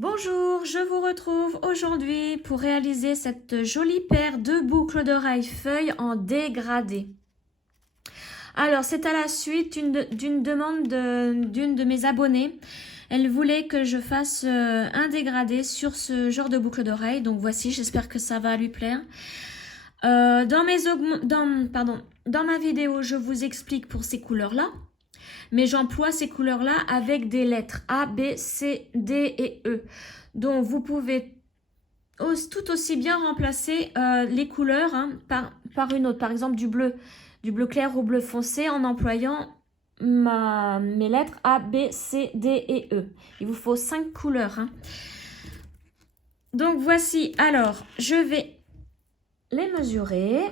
Bonjour, je vous retrouve aujourd'hui pour réaliser cette jolie paire de boucles d'oreilles feuilles en dégradé. Alors, c'est à la suite d'une demande d'une de mes abonnées. Elle voulait que je fasse un dégradé sur ce genre de boucles d'oreilles. Donc voici, j'espère que ça va lui plaire. Dans ma vidéo, je vous explique pour ces couleurs-là. Mais j'emploie ces couleurs-là avec des lettres A, B, C, D et E. Donc, vous pouvez tout aussi bien remplacer les couleurs par une autre. Par exemple, du bleu clair au bleu foncé en employant mes lettres A, B, C, D et E. Il vous faut 5 couleurs. Donc, voici. Alors, je vais les mesurer.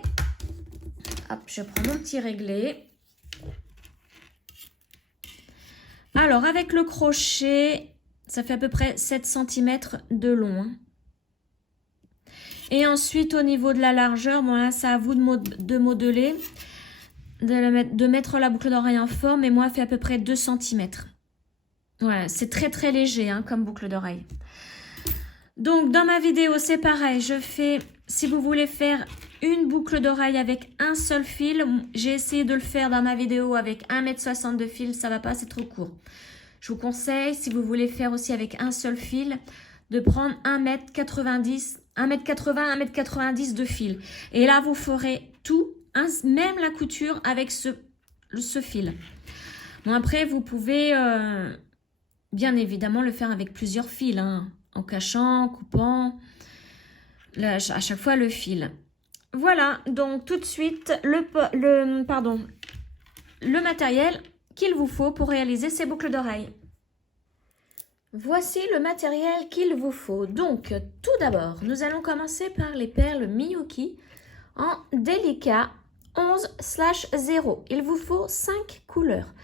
Hop, je prends mon petit réglé. Alors, avec le crochet, ça fait à peu près 7 cm de long. Et ensuite, au niveau de la largeur, bon là, c'est à vous de modeler, de mettre la boucle d'oreille en forme. Et moi, elle fait à peu près 2 cm. Voilà, c'est très très léger comme boucle d'oreille. Donc, dans ma vidéo, c'est pareil. Je fais, si vous voulez faire une boucle d'oreille avec un seul fil, j'ai essayé de le faire dans ma vidéo avec 1,60 m de fil, ça va pas, c'est trop court. Je vous conseille, si vous voulez faire aussi avec un seul fil, de prendre 1,90 m, 1,90 m de fil. Et là, vous ferez tout, même la couture avec ce fil. Bon, après, vous pouvez bien évidemment le faire avec plusieurs fils, en cachant, en coupant, là, à chaque fois le fil. Voilà, donc tout de suite, le matériel qu'il vous faut pour réaliser ces boucles d'oreilles. Voici le matériel qu'il vous faut. Donc, tout d'abord, nous allons commencer par les perles Miyuki en délicat 11/0. Il vous faut 5 couleurs.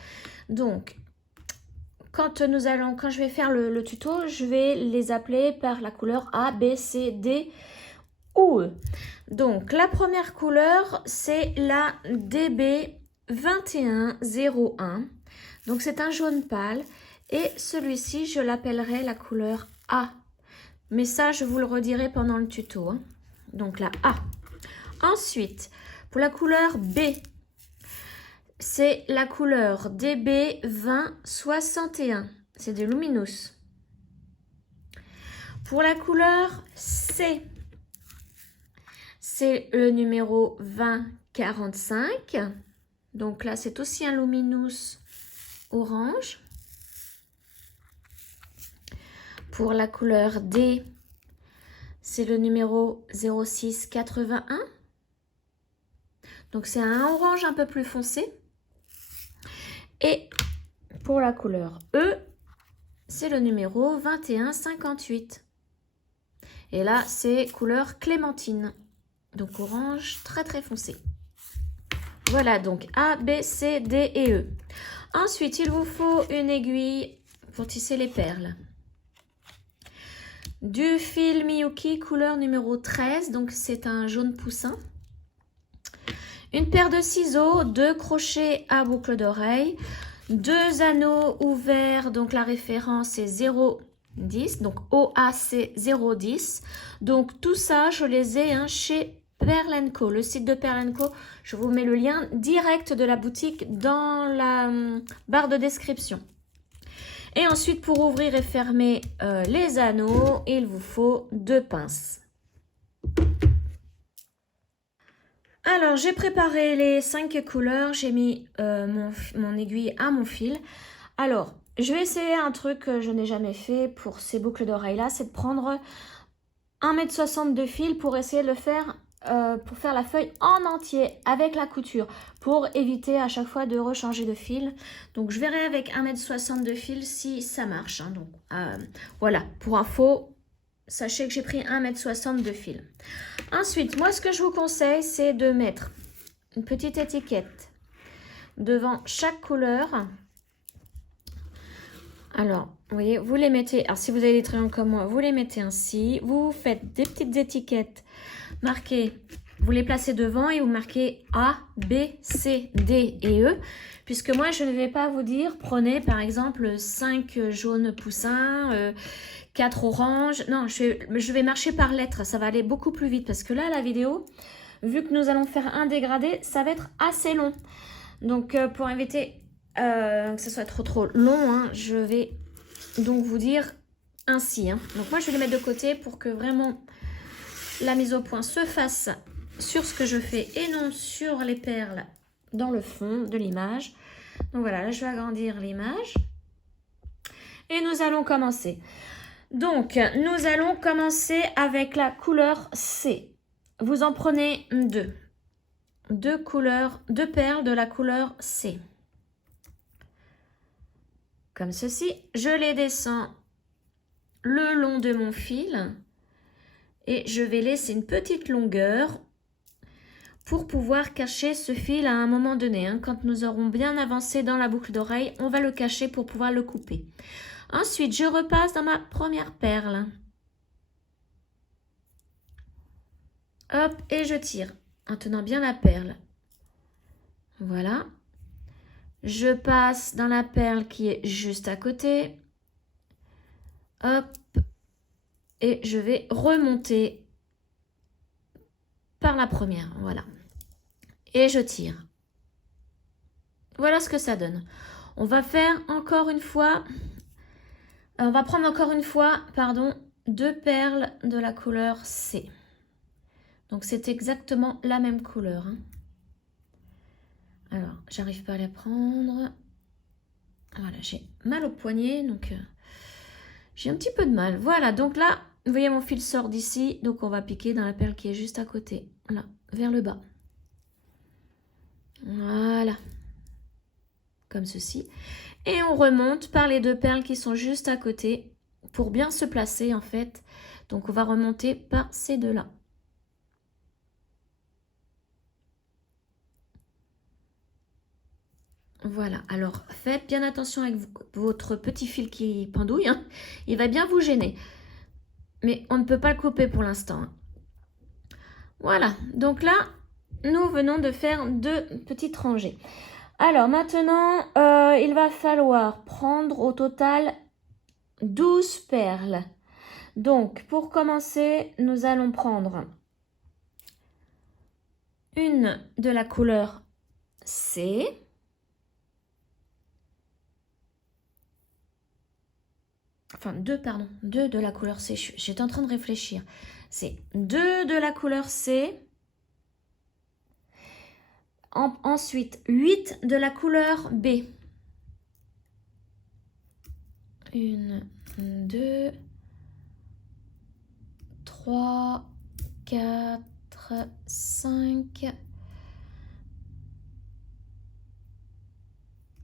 Donc, quand je vais faire le tuto, je vais les appeler par la couleur A, B, C, D ou E. Donc, la première couleur, c'est la DB 2101. Donc, c'est un jaune pâle. Et celui-ci, je l'appellerai la couleur A. Mais ça, je vous le redirai pendant le tuto. Donc, la A. Ensuite, pour la couleur B, c'est la couleur DB 2061. C'est de Luminous. Pour la couleur C, c'est le numéro 2045. Donc là, c'est aussi un Luminous orange. Pour la couleur D, c'est le numéro 0681. Donc c'est un orange un peu plus foncé. Et pour la couleur E, c'est le numéro 2158. Et là, c'est couleur clémentine. Donc orange très très foncé. Voilà, donc A, B, C, D et E. Ensuite, il vous faut une aiguille pour tisser les perles. Du fil Miyuki couleur numéro 13, donc c'est un jaune poussin. Une paire de ciseaux, 2 crochets à boucle d'oreille, 2 anneaux ouverts, donc la référence est 0,10, donc OAC 0,10. Donc tout ça, je les ai chez Pearl & Co, le site de Pearl & Co. Je vous mets le lien direct de la boutique dans la barre de description. Et ensuite, pour ouvrir et fermer les anneaux, il vous faut 2 pinces. Alors, j'ai préparé les 5 couleurs. J'ai mis mon aiguille à mon fil. Alors, je vais essayer un truc que je n'ai jamais fait pour ces boucles d'oreilles-là. C'est de prendre 1,60 m de fil pour essayer de le faire, pour faire la feuille en entier avec la couture, pour éviter à chaque fois de rechanger de fil. Donc je verrai avec 1,60 m de fil si ça marche. Donc voilà, pour info, sachez que j'ai pris 1,60 m de fil. Ensuite, moi ce que je vous conseille, c'est de mettre une petite étiquette devant chaque couleur. Alors, vous voyez, vous les mettez, alors si vous avez des triangles comme moi, vous les mettez ainsi, vous faites des petites étiquettes marquées, vous les placez devant et vous marquez A, B, C, D et E, puisque moi je ne vais pas vous dire, prenez par exemple 5 jaunes poussins, 4 oranges. Non, je vais marcher par lettres, ça va aller beaucoup plus vite parce que là, la vidéo, vu que nous allons faire un dégradé, ça va être assez long. Donc, pour éviter que ce soit trop long, hein, je vais donc vous dire ainsi. Hein. Donc, moi, je vais les mettre de côté pour que vraiment la mise au point se fasse sur ce que je fais et non sur les perles dans le fond de l'image. Donc, voilà, là, je vais agrandir l'image. Et nous allons commencer. Donc, nous allons commencer avec la couleur C. Vous en prenez deux. Deux perles de la couleur C. Comme ceci. Je les descends le long de mon fil. Et je vais laisser une petite longueur pour pouvoir cacher ce fil à un moment donné. Hein. Quand nous aurons bien avancé dans la boucle d'oreille, on va le cacher pour pouvoir le couper. Ensuite, je repasse dans ma première perle. Hop, et je tire en tenant bien la perle. Voilà. Je passe dans la perle qui est juste à côté. Hop. Et je vais remonter par la première. Voilà. Et je tire. Voilà ce que ça donne. On va faire encore une fois... On va prendre encore une fois, pardon, deux perles de la couleur C. Donc, c'est exactement la même couleur. Hein. Alors, j'arrive pas à la prendre. Voilà, j'ai mal au poignet, donc j'ai un petit peu de mal. Voilà, donc là, vous voyez, mon fil sort d'ici. Donc, on va piquer dans la perle qui est juste à côté. Là, vers le bas. Voilà. Comme ceci. Et on remonte par les deux perles qui sont juste à côté pour bien se placer en fait. Donc on va remonter par ces deux-là. Voilà, alors faites bien attention avec votre petit fil qui pendouille. Hein. Il va bien vous gêner. Mais on ne peut pas le couper pour l'instant. Hein. Voilà, donc là, nous venons de faire deux petites rangées. Alors maintenant, il va falloir prendre au total 12 perles. Donc, pour commencer, nous allons prendre une de la couleur C. Enfin, deux de la couleur C. J'étais en train de réfléchir. C'est 2 de la couleur C. Ensuite, 8 de la couleur B. 1, 2, 3, 4, 5,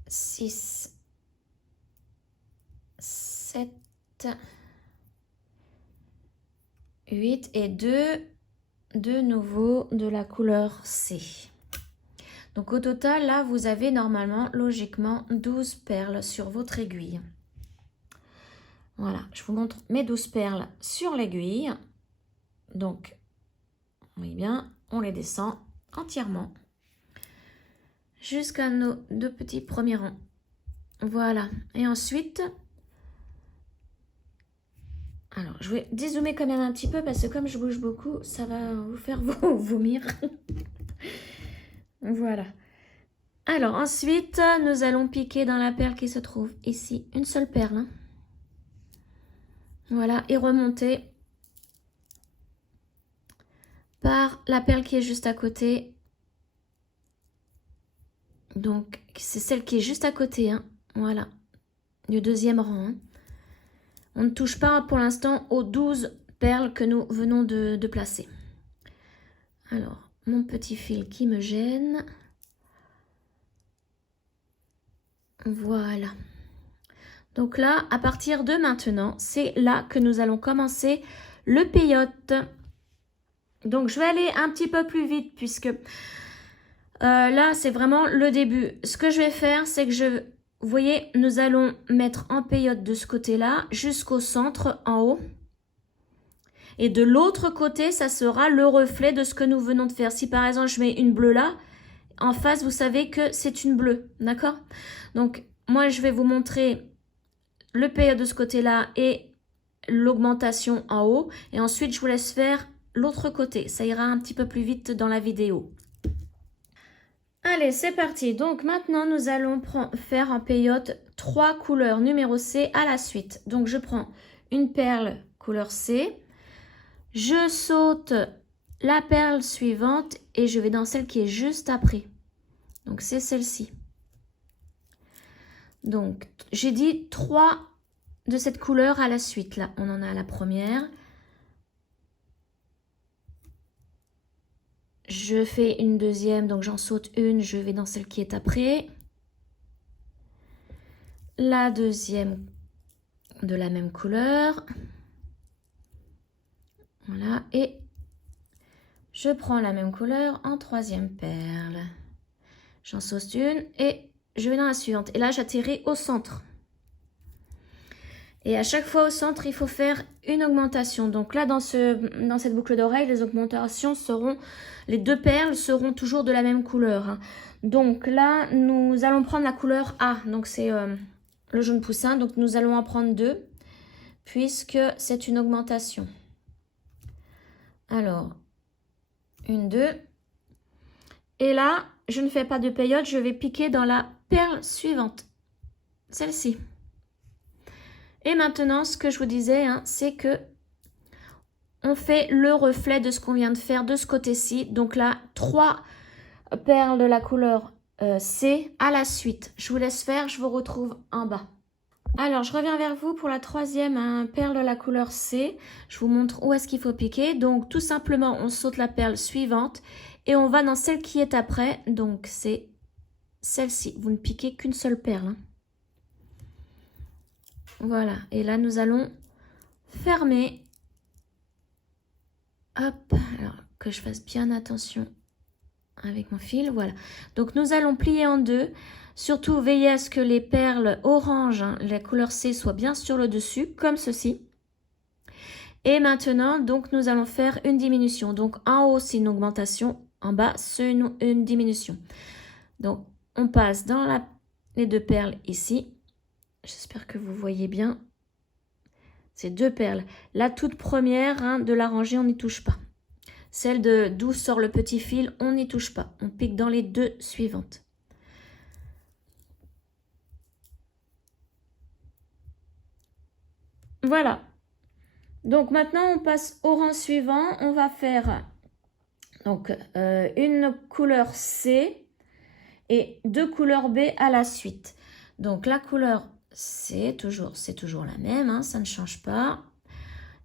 6, 7, 8 et 2 de nouveau de la couleur C. Donc au total, là, vous avez normalement, logiquement, 12 perles sur votre aiguille. Voilà, je vous montre mes 12 perles sur l'aiguille. Donc, oui bien, on les descend entièrement jusqu'à nos deux petits premiers rangs. Voilà, et ensuite, alors je vais dézoomer quand même un petit peu parce que comme je bouge beaucoup, ça va vous faire vomir. Voilà. Alors ensuite, nous allons piquer dans la perle qui se trouve ici, une seule perle. Hein. Voilà, et remonter par la perle qui est juste à côté. Donc, c'est celle qui est juste à côté. Hein. Voilà, du deuxième rang. Hein. On ne touche pas pour l'instant aux 12 perles que nous venons de placer. Alors, mon petit fil qui me gêne. Voilà. Donc là, à partir de maintenant, c'est là que nous allons commencer le peyote. Donc, je vais aller un petit peu plus vite puisque là, c'est vraiment le début. Ce que je vais faire, c'est que vous voyez, nous allons mettre en peyote de ce côté-là jusqu'au centre, en haut. Et de l'autre côté, ça sera le reflet de ce que nous venons de faire. Si par exemple, je mets une bleue là, en face, vous savez que c'est une bleue. D'accord? Donc, moi, je vais vous montrer le peyote de ce côté-là et l'augmentation en haut et ensuite je vous laisse faire l'autre côté. Ça ira un petit peu plus vite dans la vidéo. Allez, c'est parti. Donc maintenant, nous allons faire en peyote 3 couleurs numéro C à la suite. Donc je prends une perle couleur C. Je saute la perle suivante et je vais dans celle qui est juste après. Donc c'est celle-ci. Donc j'ai dit 3 de cette couleur à la suite. Là, on en a la première. Je fais une deuxième, donc j'en saute une, je vais dans celle qui est après. La deuxième de la même couleur. Voilà, et je prends la même couleur en troisième perle. J'en saute une et je vais dans la suivante. Et là, j'atterris au centre. Et à chaque fois au centre, il faut faire une augmentation. Donc là, dans cette boucle d'oreille, les augmentations seront, les 2 perles seront toujours de la même couleur. Hein. Donc là, nous allons prendre la couleur A. Donc c'est le jaune poussin. Donc nous allons en prendre 2, puisque c'est une augmentation. Alors, 1, 2. Et là, je ne fais pas de peyote, je vais piquer dans la perle suivante. Celle-ci. Et maintenant, ce que je vous disais, hein, c'est que on fait le reflet de ce qu'on vient de faire de ce côté-ci. Donc là, 3 perles de la couleur C à la suite. Je vous laisse faire, je vous retrouve en bas. Alors, je reviens vers vous pour la troisième perle de la couleur C. Je vous montre où est-ce qu'il faut piquer. Donc, tout simplement, on saute la perle suivante et on va dans celle qui est après. Donc, c'est celle-ci. Vous ne piquez qu'une seule perle. Hein. Voilà. Et là, nous allons fermer. Hop. Alors, que je fasse bien attention avec mon fil. Voilà. Donc, nous allons plier en 2. Surtout, veillez à ce que les perles orange, hein, la couleur C, soient bien sur le dessus, comme ceci. Et maintenant, donc, nous allons faire une diminution. Donc, en haut, c'est une augmentation. En bas, c'est une diminution. Donc, on passe dans les 2 perles ici. J'espère que vous voyez bien. Ces 2 perles. La toute première, hein, de la rangée, on n'y touche pas. Celle d'où sort le petit fil, on n'y touche pas. On pique dans les 2 suivantes. Voilà. Donc maintenant, on passe au rang suivant. On va faire donc une couleur C et 2 couleurs B à la suite. Donc la couleur C, c'est toujours la même, hein, ça ne change pas.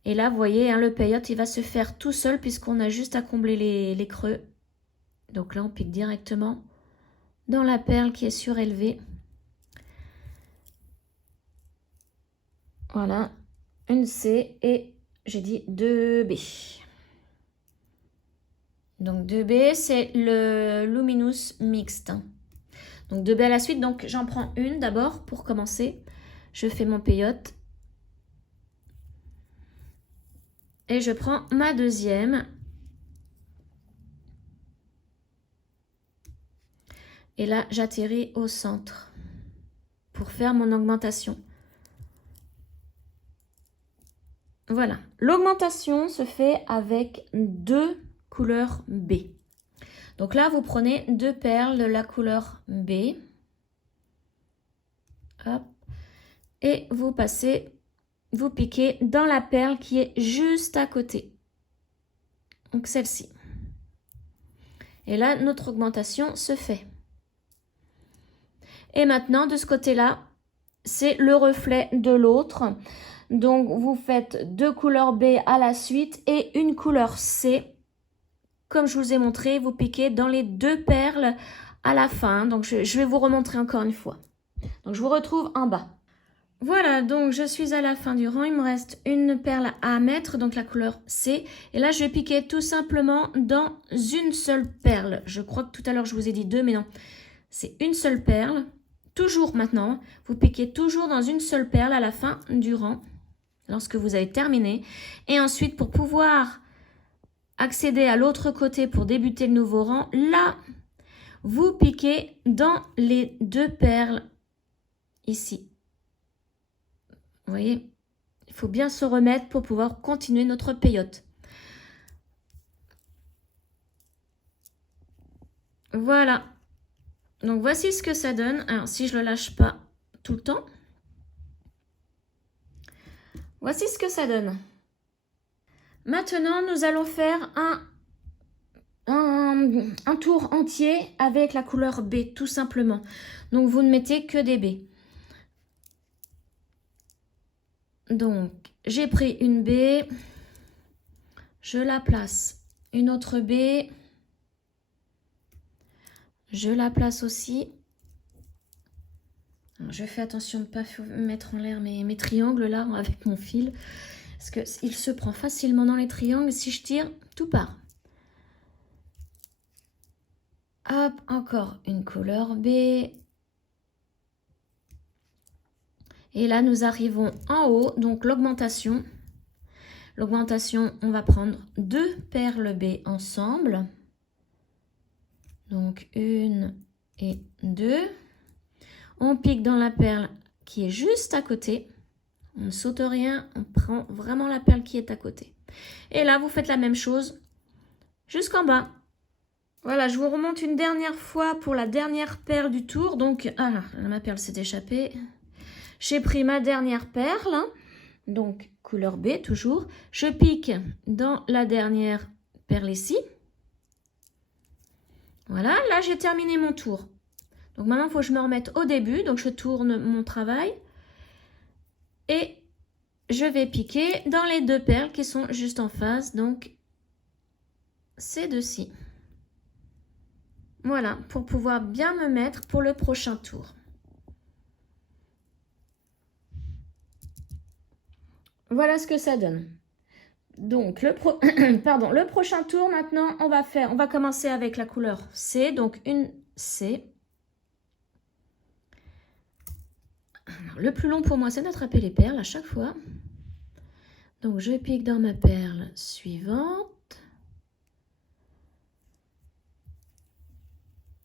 Et là, vous voyez, hein, le peyote, il va se faire tout seul puisqu'on a juste à combler les creux. Donc là, on pique directement dans la perle qui est surélevée. Voilà, une C et j'ai dit 2B. Donc 2B, c'est le luminous mixte. Donc 2B à la suite, donc j'en prends une d'abord pour commencer. Je fais mon peyote. Et je prends ma deuxième. Et là, j'atterris au centre pour faire mon augmentation. Voilà. L'augmentation se fait avec 2 couleurs B. Donc là, vous prenez 2 perles de la couleur B. Hop. Et vous passez, vous piquez dans la perle qui est juste à côté. Donc celle-ci. Et là, notre augmentation se fait. Et maintenant, de ce côté-là, c'est le reflet de l'autre. Donc, vous faites 2 couleurs B à la suite et une couleur C. Comme je vous ai montré, vous piquez dans les 2 perles à la fin. Donc, je vais vous remontrer encore une fois. Donc, je vous retrouve en bas. Voilà, donc je suis à la fin du rang. Il me reste une perle à mettre, donc la couleur C. Et là, je vais piquer tout simplement dans une seule perle. Je crois que tout à l'heure, je vous ai dit 2, mais non. C'est une seule perle. Toujours maintenant, vous piquez toujours dans une seule perle à la fin du rang, lorsque vous avez terminé. Et ensuite, pour pouvoir accéder à l'autre côté pour débuter le nouveau rang, là, vous piquez dans les 2 perles ici. Vous voyez, Il faut bien se remettre pour pouvoir continuer notre peyote. Voilà. Donc voici ce que ça donne. Alors si je le lâche pas tout le temps. Voici ce que ça donne. Maintenant, nous allons faire un tour entier avec la couleur B, tout simplement. Donc, vous ne mettez que des B. Donc, j'ai pris une B. Je la place. Une autre B. Je la place aussi. Alors, je fais attention de ne pas mettre en l'air mes triangles là avec mon fil. Parce qu'il se prend facilement dans les triangles. Si je tire, tout part. Hop, encore une couleur B. Et là, nous arrivons en haut, donc l'augmentation. L'augmentation, on va prendre 2 perles B ensemble. Donc, 1 et 2. On pique dans la perle qui est juste à côté. On ne saute rien, on prend vraiment la perle qui est à côté. Et là, vous faites la même chose jusqu'en bas. Voilà, je vous remonte une dernière fois pour la dernière perle du tour. Donc, ma perle s'est échappée. J'ai pris ma dernière perle, donc couleur B toujours. Je pique dans la dernière perle ici. Voilà, là j'ai terminé mon tour. Donc maintenant, il faut que je me remette au début. Donc je tourne mon travail. Et je vais piquer dans les 2 perles qui sont juste en face. Donc ces deux-ci. Voilà, pour pouvoir bien me mettre pour le prochain tour. Voilà ce que ça donne. Donc, le prochain tour, maintenant, on va commencer avec la couleur C. Donc, une C. Alors, le plus long pour moi, c'est d'attraper les perles à chaque fois. Donc, je pique dans ma perle suivante.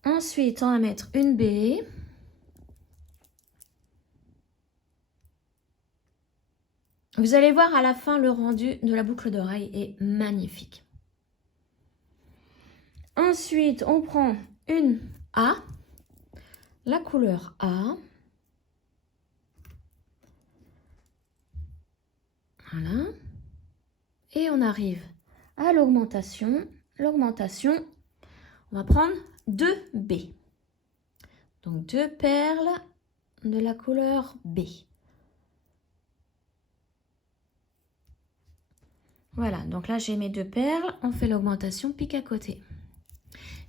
Ensuite, on va mettre une B. Vous allez voir à la fin, le rendu de la boucle d'oreille est magnifique. Ensuite, on prend une A, la couleur A. Voilà. Et on arrive à l'augmentation. L'augmentation, on va prendre 2 B. Donc 2 perles de la couleur B. Voilà, donc là j'ai mes 2 perles, on fait l'augmentation, pique à côté.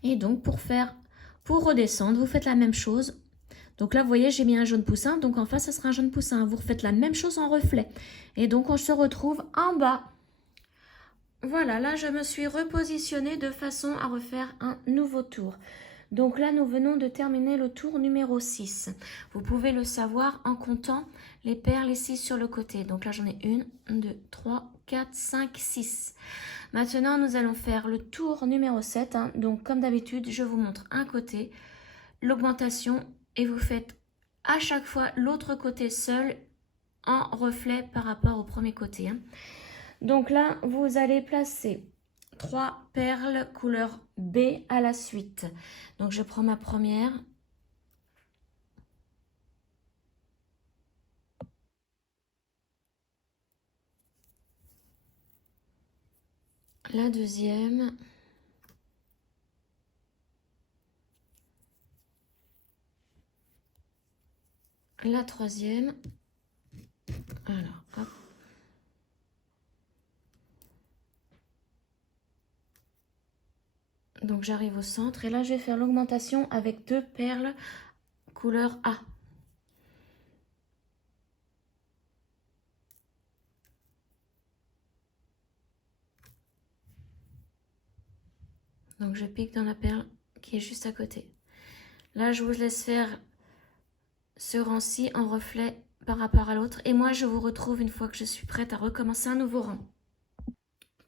Et donc pour redescendre, vous faites la même chose. Donc là, vous voyez, j'ai mis un jaune poussin, donc en face, ça sera un jaune poussin. Vous refaites la même chose en reflet. Et donc, on se retrouve en bas. Voilà, là, je me suis repositionnée de façon à refaire un nouveau tour. Donc là, nous venons de terminer le tour numéro 6. Vous pouvez le savoir en comptant les perles ici sur le côté. Donc là, j'en ai 1, 2, 3, 4, 5, 6. Maintenant, nous allons faire le tour numéro 7. Donc, comme d'habitude, je vous montre un côté, l'augmentation, et vous faites à chaque fois l'autre côté seul en reflet par rapport au premier côté. Donc là, vous allez placer 3 perles couleur B à la suite. Donc, je prends ma première. La deuxième. La troisième. Alors, hop. Donc, j'arrive au centre. Et là, je vais faire l'augmentation avec 2 perles couleur A. Donc, je pique dans la perle qui est juste à côté. Là, je vous laisse faire ce rang-ci en reflet par rapport à l'autre. Et moi, je vous retrouve une fois que je suis prête à recommencer un nouveau rang.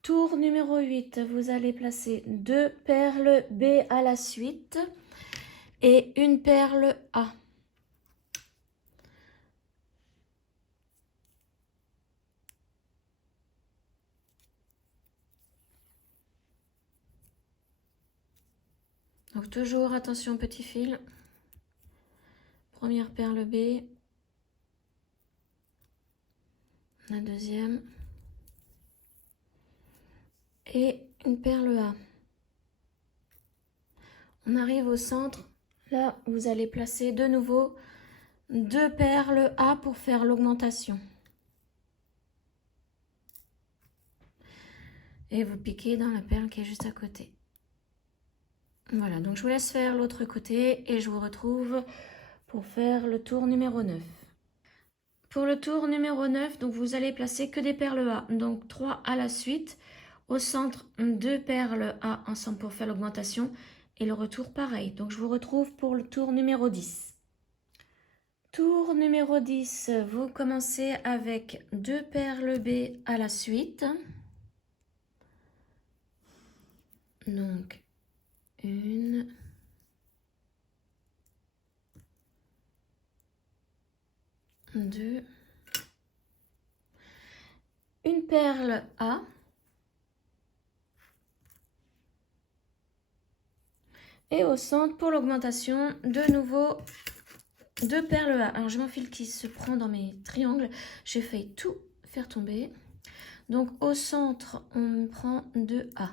Tour numéro 8, vous allez placer 2 perles B à la suite et une perle A. Donc toujours attention petit fil. Première perle B. La deuxième. Et une perle A. On arrive au centre. Là, vous allez placer de nouveau 2 perles A pour faire l'augmentation. Et vous piquez dans la perle qui est juste à côté. Voilà, donc je vous laisse faire l'autre côté et je vous retrouve pour faire le tour numéro 9. Pour le tour numéro 9, donc vous allez placer que des perles A, donc 3 à la suite. Au centre, 2 perles A ensemble pour faire l'augmentation et le retour pareil. Donc je vous retrouve pour le tour numéro 10. Tour numéro 10, vous commencez avec 2 perles B à la suite. Donc, 1, 2, une perle A. Et au centre, pour l'augmentation, de nouveau 2 perles A. Alors, j'ai mon fil qui se prend dans mes triangles. J'ai failli tout faire tomber. Donc, au centre, on prend 2 A.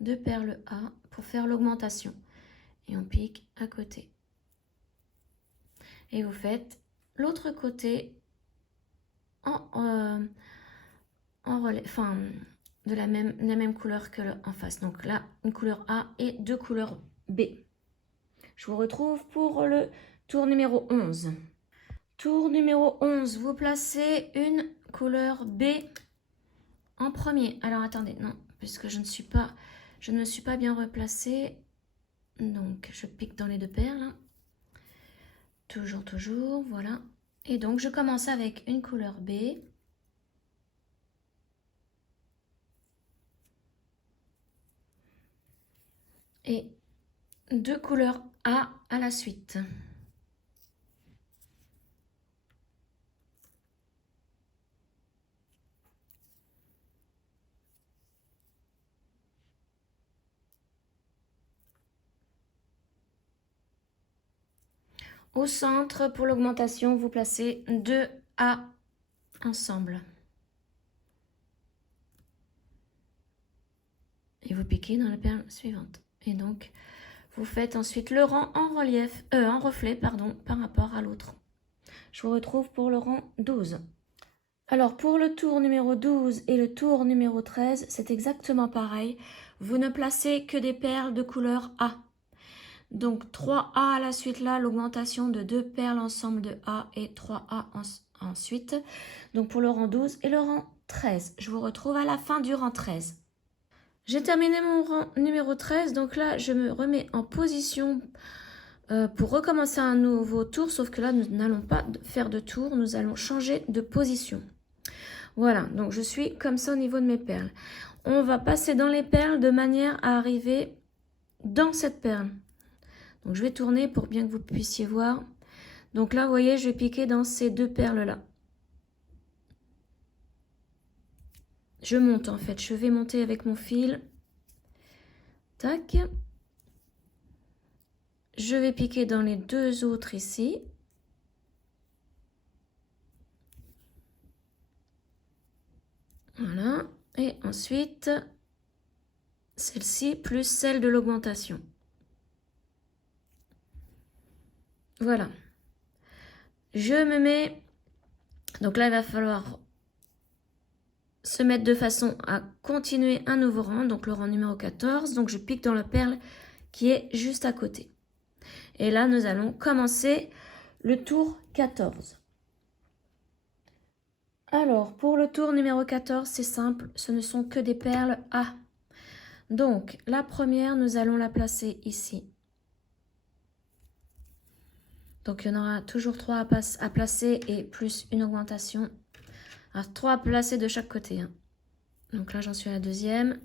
2 perles A pour faire l'augmentation. Et on pique à côté. Et vous faites l'autre côté en relais, enfin, de la même couleur que en face. Donc là, une couleur A et 2 couleurs B. Je vous retrouve pour le tour numéro 11. Tour numéro 11, vous placez une couleur B en premier. Alors attendez, non, puisque je ne me suis pas bien replacée. Donc je pique dans les 2 perles. Toujours, voilà. Et donc je commence avec une couleur B. Et 2 couleurs A à la suite. Au centre, pour l'augmentation, vous placez 2 A ensemble. Et vous piquez dans la perle suivante. Et donc, vous faites ensuite le rang en relief, en reflet, pardon, par rapport à l'autre. Je vous retrouve pour le rang 12. Alors, pour le tour numéro 12 et le tour numéro 13, c'est exactement pareil. Vous ne placez que des perles de couleur A. Donc 3A à la suite là, l'augmentation de 2 perles ensemble de A et 3A ensuite. Donc pour le rang 12 et le rang 13. Je vous retrouve à la fin du rang 13. J'ai terminé mon rang numéro 13. Donc là, je me remets en position pour recommencer un nouveau tour. Sauf que là, nous n'allons pas faire de tour. Nous allons changer de position. Voilà, donc je suis comme ça au niveau de mes perles. On va passer dans les perles de manière à arriver dans cette perle. Donc je vais tourner pour bien que vous puissiez voir. Donc là, vous voyez, je vais piquer dans ces 2 perles-là. Je monte en fait, je vais monter avec mon fil. Tac. Je vais piquer dans les 2 autres ici. Voilà. Et ensuite, celle-ci plus celle de l'augmentation. Voilà. Je me mets... Donc là, il va falloir se mettre de façon à continuer un nouveau rang. Donc le rang numéro 14. Donc je pique dans la perle qui est juste à côté. Et là, nous allons commencer le tour 14. Alors, pour le tour numéro 14, c'est simple, ce ne sont que des perles A. Donc, la première, nous allons la placer ici. Donc, il y en aura toujours 3 à placer et plus une augmentation. Alors, 3 à placer de chaque côté. Hein. Donc là, j'en suis à la deuxième.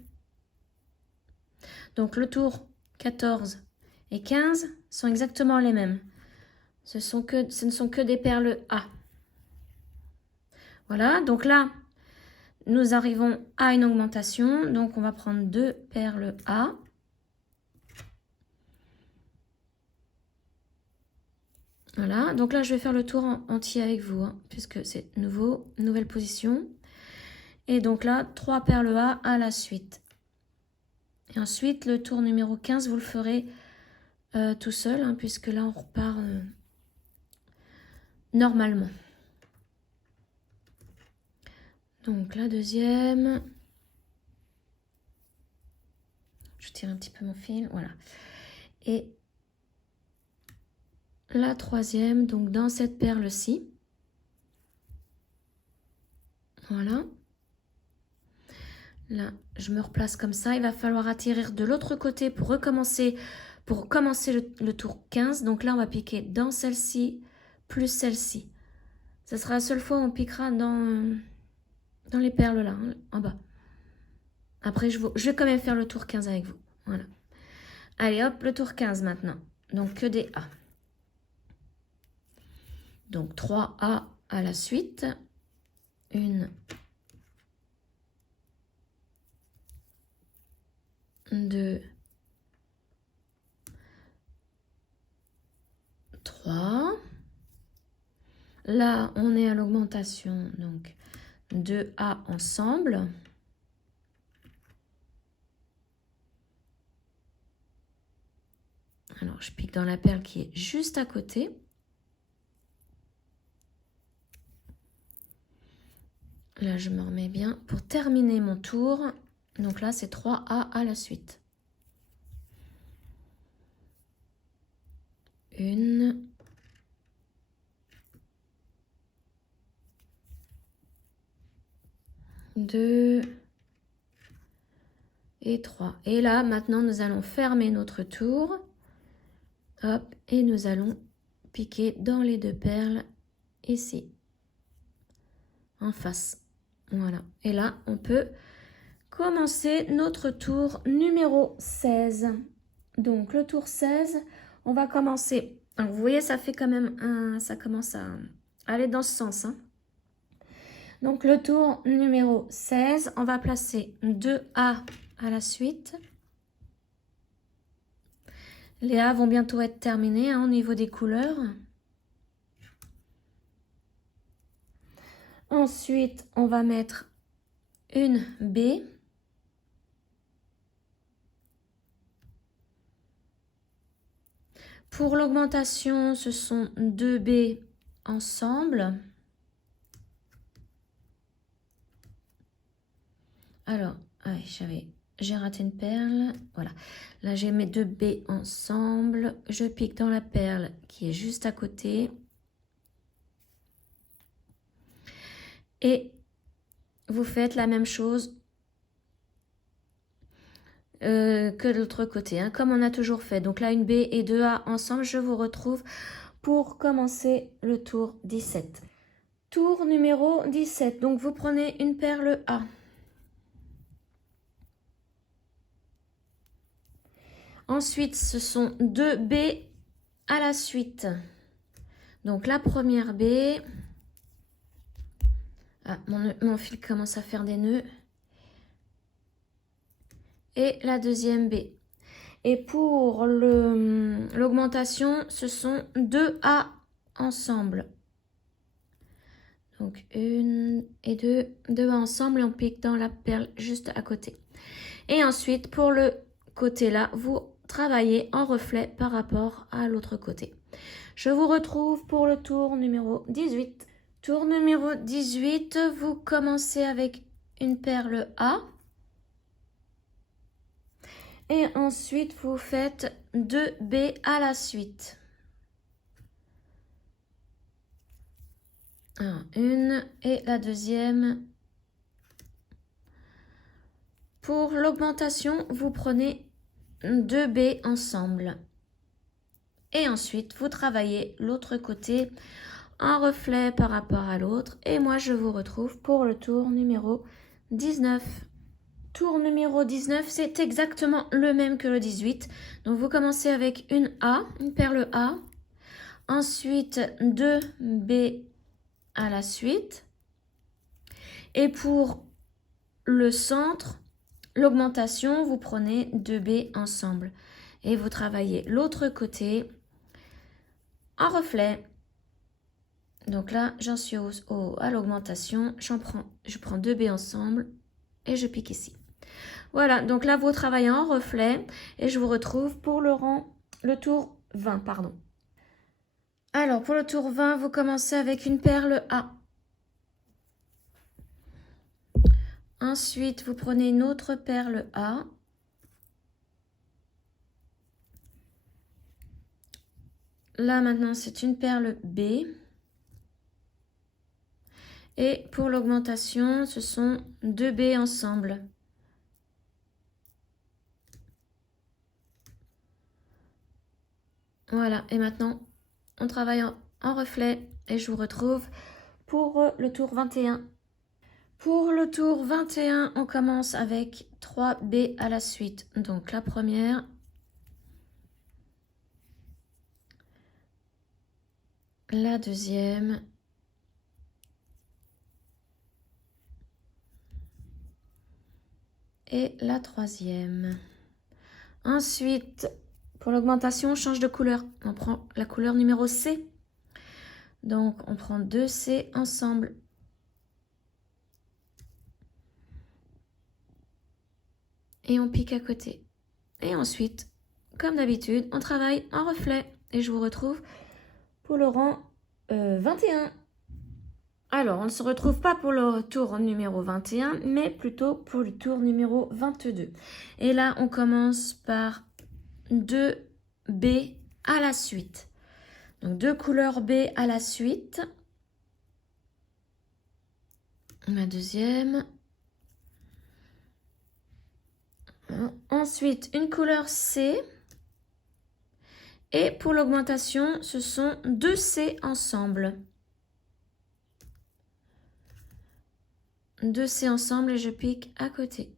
Donc, le tour 14 et 15 sont exactement les mêmes. Ce ne sont que des perles A. Voilà, donc là, nous arrivons à une augmentation. Donc, on va prendre 2 perles A. Voilà, donc là je vais faire le tour entier avec vous, hein, puisque c'est nouveau, nouvelle position. Et donc là, 3 perles à la suite. Et ensuite, le tour numéro 15, vous le ferez tout seul, hein, puisque là on repart normalement. Donc la deuxième, je tire un petit peu mon fil, voilà. Et la troisième, donc dans cette perle-ci, voilà. Là, je me replace comme ça. Il va falloir atterrir de l'autre côté pour recommencer, le tour 15. Donc là, on va piquer dans celle-ci, plus celle-ci. Ça sera la seule fois où on piquera dans les perles là, hein, en bas. Après, je vais quand même faire le tour 15 avec vous. Voilà. Allez, hop, le tour 15 maintenant. Donc, que des A. Donc, 3 A à la suite. 1, 2, 3. Là, on est à l'augmentation, donc 2 A ensemble. Alors, je pique dans la perle qui est juste à côté. Là, je me remets bien pour terminer mon tour. Donc là, c'est 3 A à la suite. 1, 2 et 3. Et là, maintenant, nous allons fermer notre tour. Hop, et nous allons piquer dans les 2 perles ici, en face. Voilà. Et là, on peut commencer notre tour numéro 16. Donc, le tour 16, on va commencer. Alors, vous voyez, ça fait quand même ça commence à aller dans ce sens, hein. Donc, le tour numéro 16, on va placer 2 A à la suite. Les A vont bientôt être terminés, hein, au niveau des couleurs. Ensuite, on va mettre une B. Pour l'augmentation, ce sont 2 B ensemble. Alors, j'ai raté une perle. Voilà. Là, j'ai mes 2 B ensemble. Je pique dans la perle qui est juste à côté. Et vous faites la même chose que de l'autre côté, hein, comme on a toujours fait. Donc là, une B et 2 A ensemble. Je vous retrouve pour commencer le tour 17. Tour numéro 17. Donc, vous prenez une perle A. Ensuite, ce sont 2 B à la suite. Donc, la première B. Ah, mon fil commence à faire des nœuds. Et la deuxième B. Et pour l'augmentation, ce sont 2 A ensemble. Donc, 1 et 2. 2 A ensemble et on pique dans la perle juste à côté. Et ensuite, pour le côté là, vous travaillez en reflet par rapport à l'autre côté. Je vous retrouve pour le tour numéro 18. Tour numéro 18, vous commencez avec une perle A. Et ensuite, vous faites 2 B à la suite. Alors, une et la deuxième. Pour l'augmentation, vous prenez 2 B ensemble. Et ensuite, vous travaillez l'autre côté en reflet par rapport à l'autre. Et moi, je vous retrouve pour le tour numéro 19. Tour numéro 19, c'est exactement le même que le 18. Donc, vous commencez avec une A, une perle A. Ensuite, 2 B à la suite. Et pour le centre, l'augmentation, vous prenez 2 B ensemble. Et vous travaillez l'autre côté en reflet. Donc là, j'en suis à l'augmentation. Je prends 2 baies ensemble et je pique ici. Voilà, donc là, vous travaillez en reflet et je vous retrouve pour le tour 20, pardon. Alors, pour le tour 20, vous commencez avec une perle A. Ensuite, vous prenez une autre perle A. Là, maintenant, c'est une perle B. Et pour l'augmentation, ce sont 2 baies ensemble. Voilà, et maintenant, on travaille en reflet et je vous retrouve pour le tour 21. Pour le tour 21, on commence avec 3 baies à la suite. Donc la première, la deuxième, et la troisième. Ensuite, pour l'augmentation, on change de couleur. On prend la couleur numéro C. Donc, on prend 2 C ensemble. Et on pique à côté. Et ensuite, comme d'habitude, on travaille en reflet. Et je vous retrouve pour le rang 21. Alors, on ne se retrouve pas pour le tour numéro 21, mais plutôt pour le tour numéro 22. Et là, on commence par 2 B à la suite. Donc, 2 couleurs B à la suite. Ma deuxième. Ensuite, une couleur C. Et pour l'augmentation, ce sont 2 C ensemble. 2 C ensemble et je pique à côté.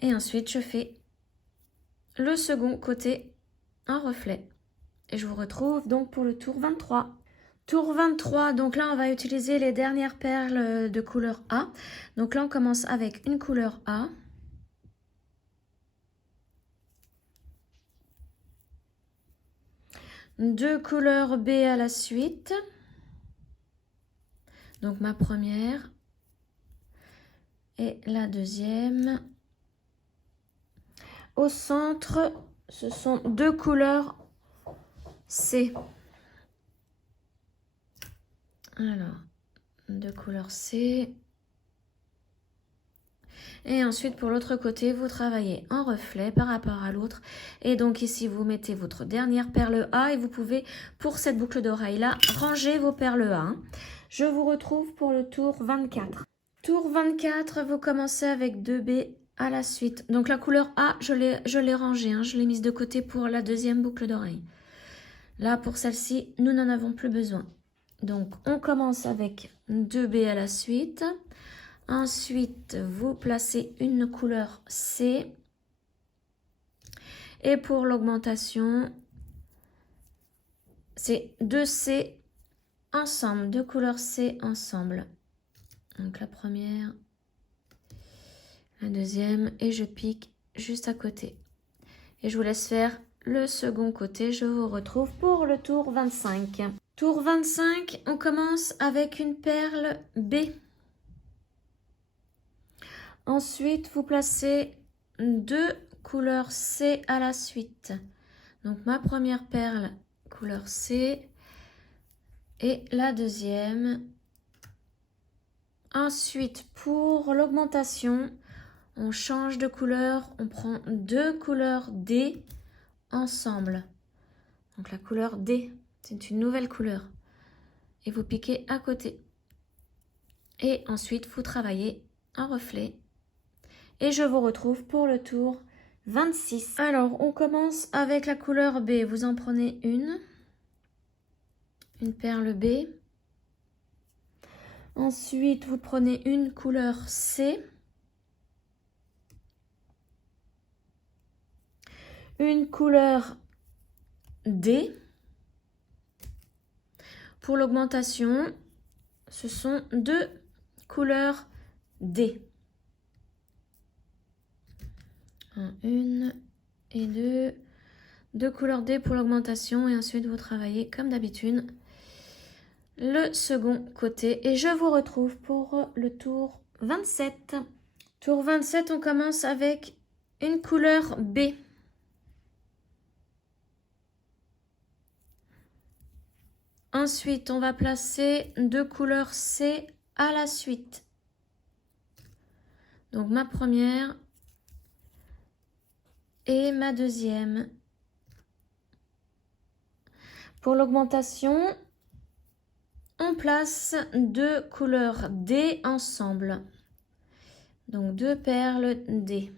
Et ensuite, je fais le second côté en reflet. Et je vous retrouve donc pour le tour 23. Tour 23, donc là, on va utiliser les dernières perles de couleur A. Donc là, on commence avec une couleur A. Deux couleurs B à la suite. Donc ma première et la deuxième. Au centre, ce sont 2 couleurs C. Alors, 2 couleurs C. Et ensuite, pour l'autre côté, vous travaillez en reflet par rapport à l'autre. Et donc ici, vous mettez votre dernière perle A et vous pouvez, pour cette boucle d'oreille-là, ranger vos perles A. Je vous retrouve pour le tour 24. Tour 24, vous commencez avec 2 B à la suite. Donc la couleur A, je l'ai rangée, je l'ai mise de côté pour la deuxième boucle d'oreille. Là, pour celle-ci, nous n'en avons plus besoin. Donc, on commence avec 2 B à la suite. Ensuite, vous placez une couleur C. Et pour l'augmentation, c'est 2 C ensemble, 2 couleurs C ensemble. Donc la première, la deuxième, et je pique juste à côté. Et je vous laisse faire le second côté. Je vous retrouve pour le tour 25. Tour 25, on commence avec une perle B. Ensuite, vous placez 2 couleurs C à la suite. Donc ma première perle, couleur C, et la deuxième. Ensuite, pour l'augmentation, on change de couleur, on prend 2 couleurs D ensemble. Donc la couleur D, c'est une nouvelle couleur. Et vous piquez à côté. Et ensuite, vous travaillez en reflet. Et je vous retrouve pour le tour 26. Alors, on commence avec la couleur B. Vous en prenez une perle B. Ensuite, vous prenez une couleur C. Une couleur D. Pour l'augmentation, ce sont 2 couleurs D. 1 et 2. 2 couleurs D pour l'augmentation et ensuite vous travaillez comme d'habitude le second côté. Et je vous retrouve pour le tour 27. Tour 27, on commence avec une couleur B. Ensuite, on va placer 2 couleurs C à la suite. Donc ma première et ma deuxième. Pour l'augmentation, on place 2 couleurs D ensemble. Donc 2 perles D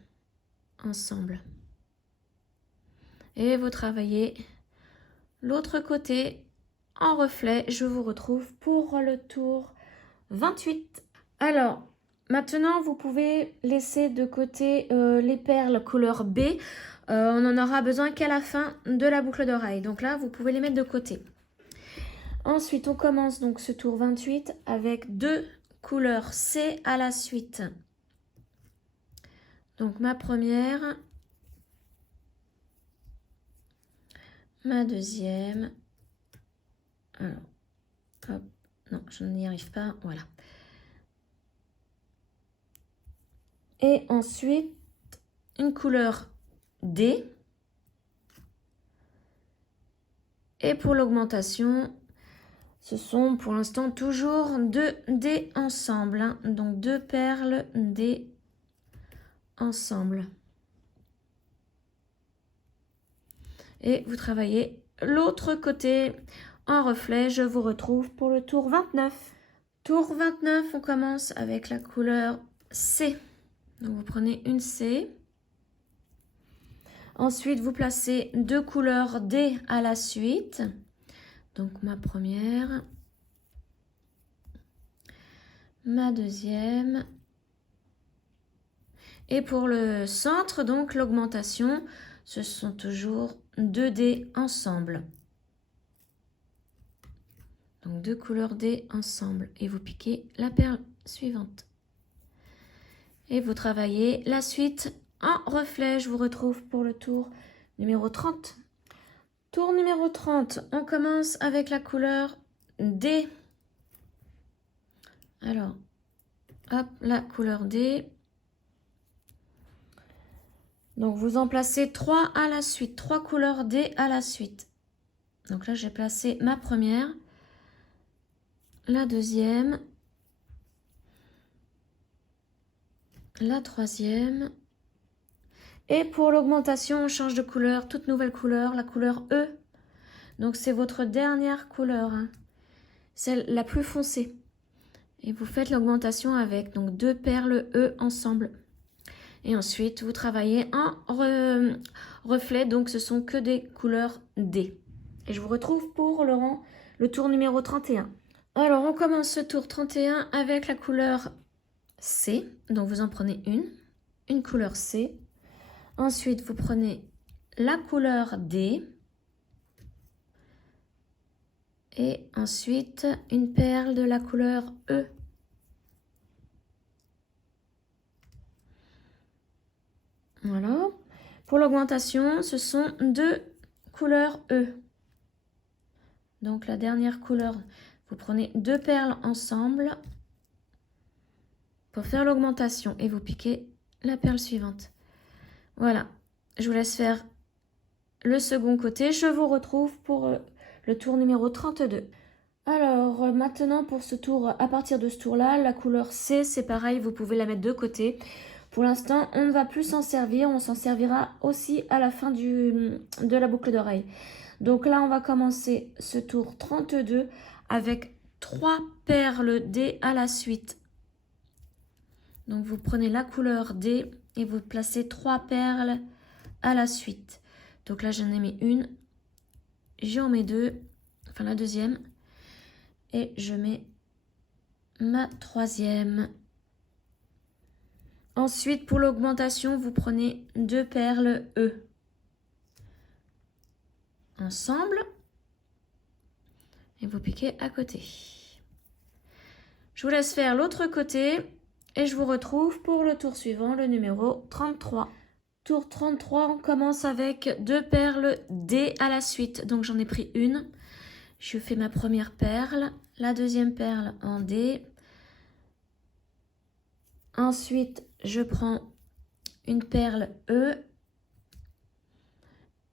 ensemble. Et vous travaillez l'autre côté en reflet. Je vous retrouve pour le tour 28. Alors, maintenant, vous pouvez laisser de côté les perles couleur B. On n'en aura besoin qu'à la fin de la boucle d'oreille. Donc là, vous pouvez les mettre de côté. Ensuite, on commence donc ce tour 28 avec 2 couleurs C à la suite. Donc ma première, ma deuxième. Alors, hop, non, je n'y arrive pas, voilà. Et ensuite, une couleur D. Et pour l'augmentation, ce sont pour l'instant toujours 2 D ensemble. Hein. Donc 2 perles D ensemble. Et vous travaillez l'autre côté en reflet. Je vous retrouve pour le tour 29. Tour 29, on commence avec la couleur C. Donc vous prenez une C. Ensuite, vous placez 2 couleurs D à la suite. Donc ma première, ma deuxième. Et pour le centre, donc l'augmentation, ce sont toujours 2 D ensemble. Donc 2 couleurs D ensemble. Et vous piquez la perle suivante. Et vous travaillez la suite en reflet. Je vous retrouve pour le tour numéro 30. Tour numéro 30, on commence avec la couleur D. Alors, hop, la couleur D. Donc, vous en placez 3 à la suite, 3 couleurs D à la suite. Donc là, j'ai placé ma première, la deuxième, la troisième. Et pour l'augmentation, on change de couleur, toute nouvelle couleur, la couleur E. Donc, c'est votre dernière couleur, hein. Celle la plus foncée. Et vous faites l'augmentation avec donc 2 perles E ensemble. Et ensuite, vous travaillez en reflet, donc ce sont que des couleurs D. Et je vous retrouve pour le tour numéro 31. Alors, on commence ce tour 31 avec la couleur C. Donc, vous en prenez une couleur C. Ensuite, vous prenez la couleur D. Et ensuite, une perle de la couleur E. Voilà. Pour l'augmentation, ce sont 2 couleurs E. Donc, la dernière couleur, vous prenez 2 perles ensemble pour faire l'augmentation. Et vous piquez la perle suivante. Voilà. Je vous laisse faire le second côté. Je vous retrouve pour le tour numéro 32. Alors, maintenant pour ce tour, à partir de ce tour-là, la couleur C, c'est pareil, vous pouvez la mettre de côté. Pour l'instant, on ne va plus s'en servir, on s'en servira aussi à la fin de la boucle d'oreille. Donc là, on va commencer ce tour 32 avec 3 perles D à la suite. Donc vous prenez la couleur D et vous placez 3 perles à la suite. Donc là, j'en ai mis une, j'en mets 2, enfin la deuxième. Et je mets ma troisième. Ensuite, pour l'augmentation, vous prenez 2 perles E ensemble et vous piquez à côté. Je vous laisse faire l'autre côté et je vous retrouve pour le tour suivant, le numéro 33. Tour 33, on commence avec 2 perles D à la suite. Donc j'en ai pris une. Je fais ma première perle, la deuxième perle en D. Ensuite, je prends une perle E.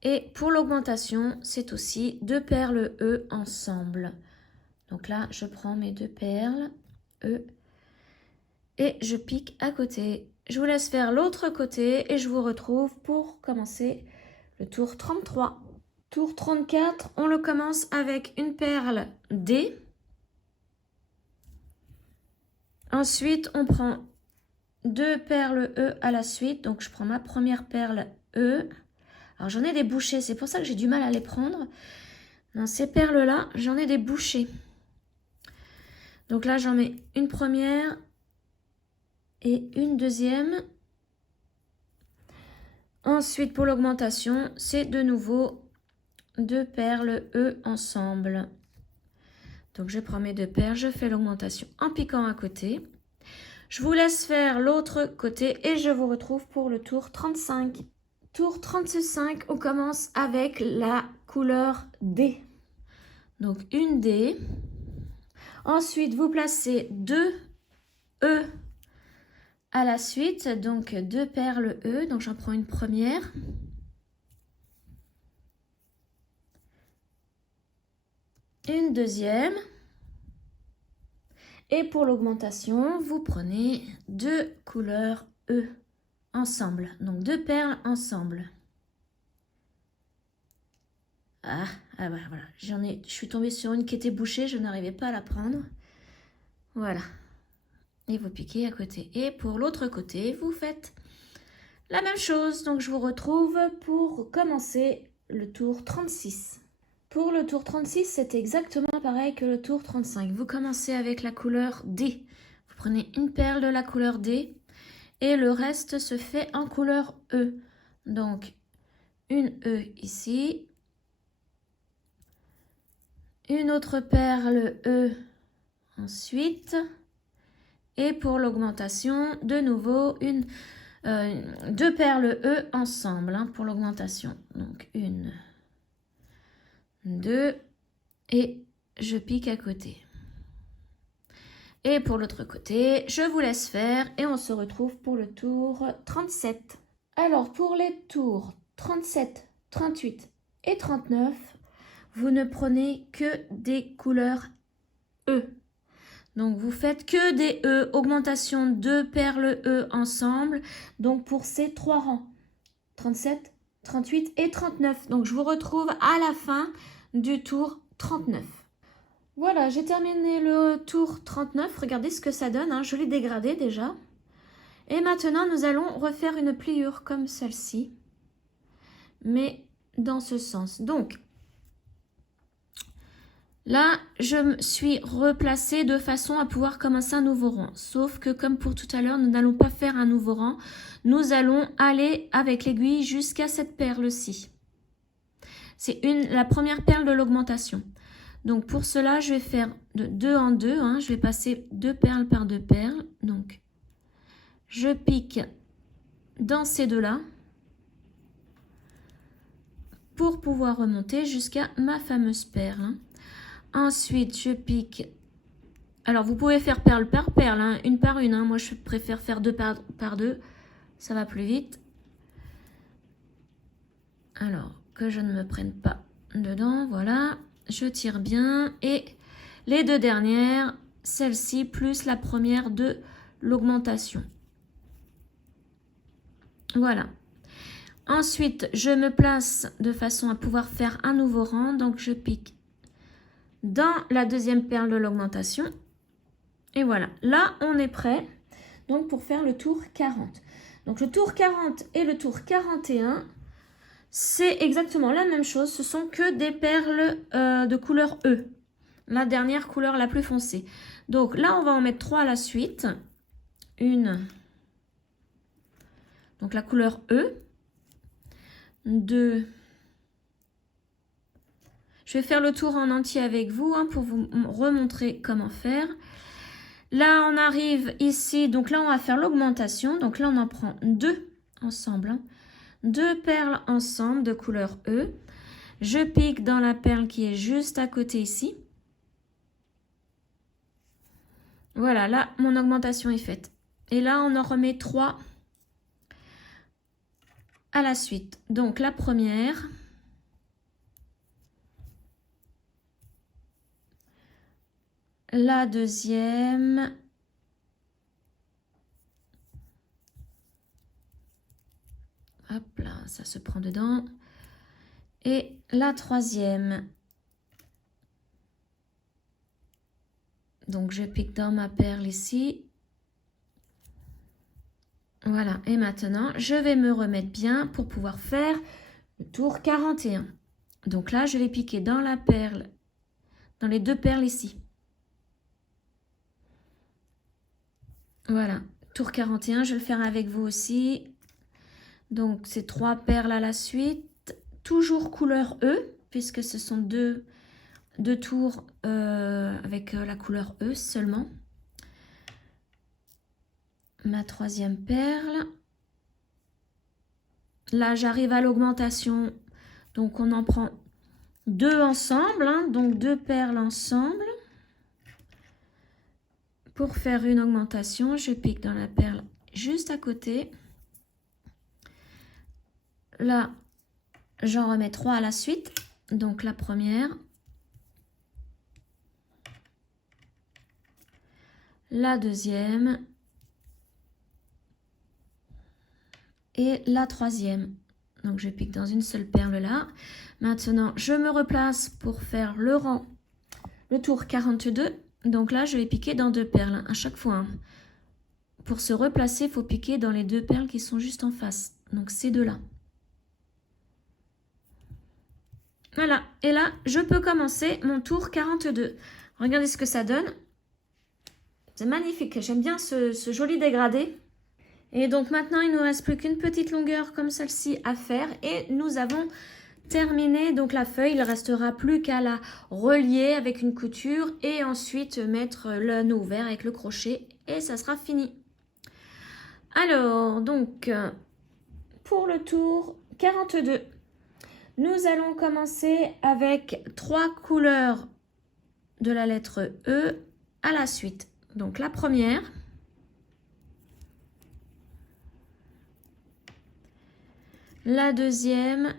Et pour l'augmentation, c'est aussi 2 perles E ensemble. Donc là, je prends mes 2 perles E et je pique à côté. Je vous laisse faire l'autre côté et je vous retrouve pour commencer le tour 33. Tour 34, on le commence avec une perle D. Ensuite, on prend 2 perles E à la suite. Donc, je prends ma première perle E. Alors, j'en ai des bouchées. C'est pour ça que j'ai du mal à les prendre. Dans ces perles-là, j'en ai des bouchées. Donc là, j'en mets une première et une deuxième. Ensuite, pour l'augmentation, c'est de nouveau 2 perles E ensemble. Donc, je prends mes 2 perles, je fais l'augmentation en piquant à côté. Je vous laisse faire l'autre côté et je vous retrouve pour le tour 35. Tour 35, on commence avec la couleur D. Donc, une D. Ensuite, vous placez 2 E à la suite, donc 2 perles E. Donc, j'en prends une première. Une deuxième. Et pour l'augmentation, vous prenez 2 couleurs E ensemble. Donc, 2 perles ensemble. Ah bah voilà, je suis tombée sur une qui était bouchée, je n'arrivais pas à la prendre. Voilà. Et vous piquez à côté. Et pour l'autre côté, vous faites la même chose. Donc, je vous retrouve pour commencer le tour 36. Pour le tour 36, c'est exactement pareil que le tour 35. Vous commencez avec la couleur D. Vous prenez une perle de la couleur D et le reste se fait en couleur E. Donc, une E ici. Une autre perle E ensuite. Et pour l'augmentation, de nouveau, 2 perles E ensemble pour l'augmentation. Donc, 1, 2 et je pique à côté. Et pour l'autre côté, je vous laisse faire et on se retrouve pour le tour 37. Alors, pour les tours 37, 38 et 39, vous ne prenez que des couleurs E. Donc, vous faites que des E, augmentation 2 perles E ensemble. Donc, pour ces 3 rangs, 37, 38 et 39. Donc, je vous retrouve à la fin du tour 39. Voilà, j'ai terminé le tour 39. Regardez ce que ça donne, hein. Je l'ai dégradé déjà. Et maintenant, nous allons refaire une pliure comme celle-ci. Mais dans ce sens. Donc, là, je me suis replacée de façon à pouvoir commencer un nouveau rang. Sauf que comme pour tout à l'heure, nous n'allons pas faire un nouveau rang. Nous allons aller avec l'aiguille jusqu'à cette perle-ci. C'est la première perle de l'augmentation. Donc pour cela, je vais faire de 2 en 2. Hein. Je vais passer 2 perles par 2 perles. Donc, je pique dans ces deux-là pour pouvoir remonter jusqu'à ma fameuse perle. Hein. Ensuite, je pique. Alors, vous pouvez faire perle par perle, hein, une par une. Hein. Moi, je préfère faire 2 par 2. Ça va plus vite. Alors, que je ne me prenne pas dedans. Voilà. Je tire bien. Et les 2 dernières, celle-ci plus la première de l'augmentation. Voilà. Ensuite, je me place de façon à pouvoir faire un nouveau rang. Donc, je pique dans la deuxième perle de l'augmentation. Et voilà, là on est prêt donc pour faire le tour 40. Donc le tour 40 et le tour 41, c'est exactement la même chose. Ce sont que des perles de couleur E. La dernière couleur la plus foncée. Donc là on va en mettre 3 à la suite. Une. Donc la couleur E. 2. Je vais faire le tour en entier avec vous hein, pour vous remontrer comment faire. Là, on arrive ici. Donc là, on va faire l'augmentation. Donc là, on en prend 2 ensemble. Hein. 2 perles ensemble de couleur E. Je pique dans la perle qui est juste à côté ici. Voilà, là, mon augmentation est faite. Et là, on en remet 3 à la suite. Donc, la première, la deuxième, hop là, ça se prend dedans, et la troisième. Donc, je pique dans ma perle ici. Voilà, et maintenant, je vais me remettre bien pour pouvoir faire le tour 41. Donc là, je vais piquer dans la perle, dans les 2 perles ici. Voilà, tour 41, je vais le faire avec vous aussi. Donc, c'est 3 perles à la suite, toujours couleur E, puisque ce sont deux tours avec la couleur E seulement. Ma troisième perle. Là, j'arrive à l'augmentation. Donc, on en prend 2 ensemble. Hein, donc, 2 perles ensemble. Pour faire une augmentation, je pique dans la perle juste à côté. Là, j'en remets 3 à la suite. Donc, la première. La deuxième. Et la troisième. Donc, je pique dans une seule perle là. Maintenant, je me replace pour faire le rang, le tour 42. Donc là, je vais piquer dans 2 perles à chaque fois. Hein. Pour se replacer, il faut piquer dans les 2 perles qui sont juste en face. Donc, ces deux-là. Voilà. Et là, je peux commencer mon tour 42. Regardez ce que ça donne. C'est magnifique. J'aime bien ce joli dégradé. Et donc maintenant, il ne nous reste plus qu'une petite longueur comme celle-ci à faire. Et nous avons terminé donc la feuille. Il ne restera plus qu'à la relier avec une couture et ensuite mettre l'anneau ouvert avec le crochet. Et ça sera fini. Alors, donc, pour le tour 42, nous allons commencer avec 3 couleurs de la lettre E à la suite. Donc, la première. La deuxième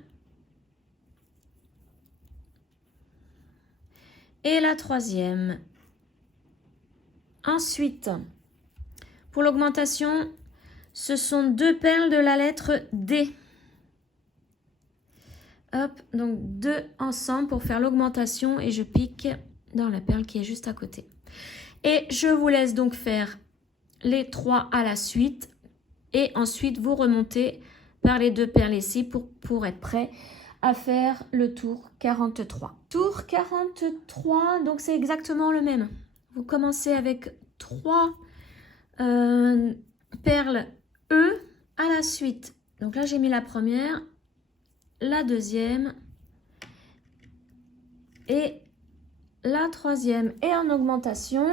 et la troisième. Ensuite, pour l'augmentation, ce sont 2 perles de la lettre D. Hop, donc 2 ensemble pour faire l'augmentation et je pique dans la perle qui est juste à côté. Et je vous laisse donc faire les 3 à la suite et ensuite vous remontez par les 2 perles ici pour être prêt à faire le tour 43. Tour 43, donc c'est exactement le même. Vous commencez avec 3 perles E à la suite. Donc là, j'ai mis la première, la deuxième et la troisième. Et en augmentation,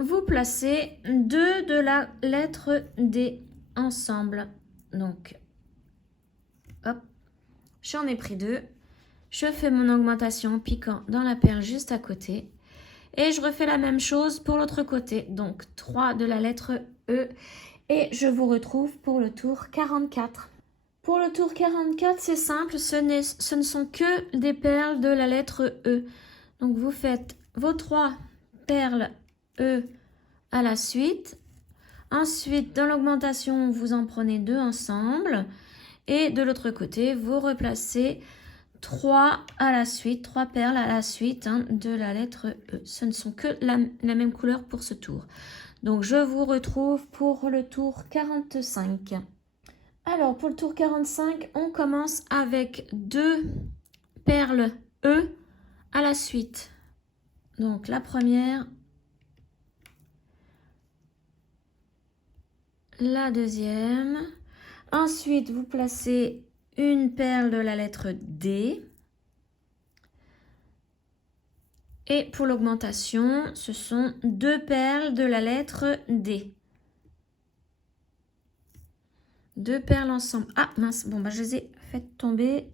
vous placez 2 de la lettre D ensemble. Donc, hop, j'en ai pris 2. Je fais mon augmentation en piquant dans la perle juste à côté. Et je refais la même chose pour l'autre côté. Donc, 3 de la lettre E. Et je vous retrouve pour le tour 44. Pour le tour 44, c'est simple. Ce ne sont que des perles de la lettre E. Donc, vous faites vos 3 perles E à la suite. Ensuite, dans l'augmentation, vous en prenez 2 ensemble. Et de l'autre côté, vous replacez 3 à la suite, 3 perles à la suite hein, de la lettre E. Ce ne sont que la même couleur pour ce tour. Donc, je vous retrouve pour le tour 45. Alors, pour le tour 45, on commence avec 2 perles E à la suite. Donc, la première, la deuxième. Ensuite, vous placez une perle de la lettre D. Et pour l'augmentation, ce sont 2 perles de la lettre D. 2 perles ensemble. Ah mince, bon bah je les ai faites tomber.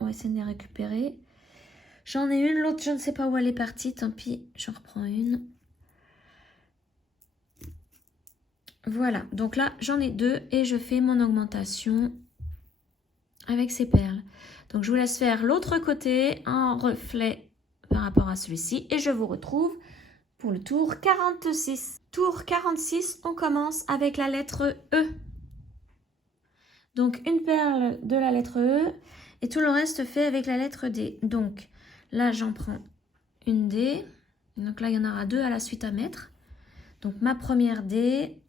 On va essayer de les récupérer. J'en ai une, l'autre je ne sais pas où elle est partie, tant pis, j'en reprends une. Voilà, donc là j'en ai 2 et je fais mon augmentation avec ces perles. Donc je vous laisse faire l'autre côté en reflet par rapport à celui-ci et je vous retrouve pour le tour 46. Tour 46, on commence avec la lettre E. Donc une perle de la lettre E et tout le reste fait avec la lettre D. Donc là j'en prends une D. Donc là il y en aura 2 à la suite à mettre. Donc ma première D,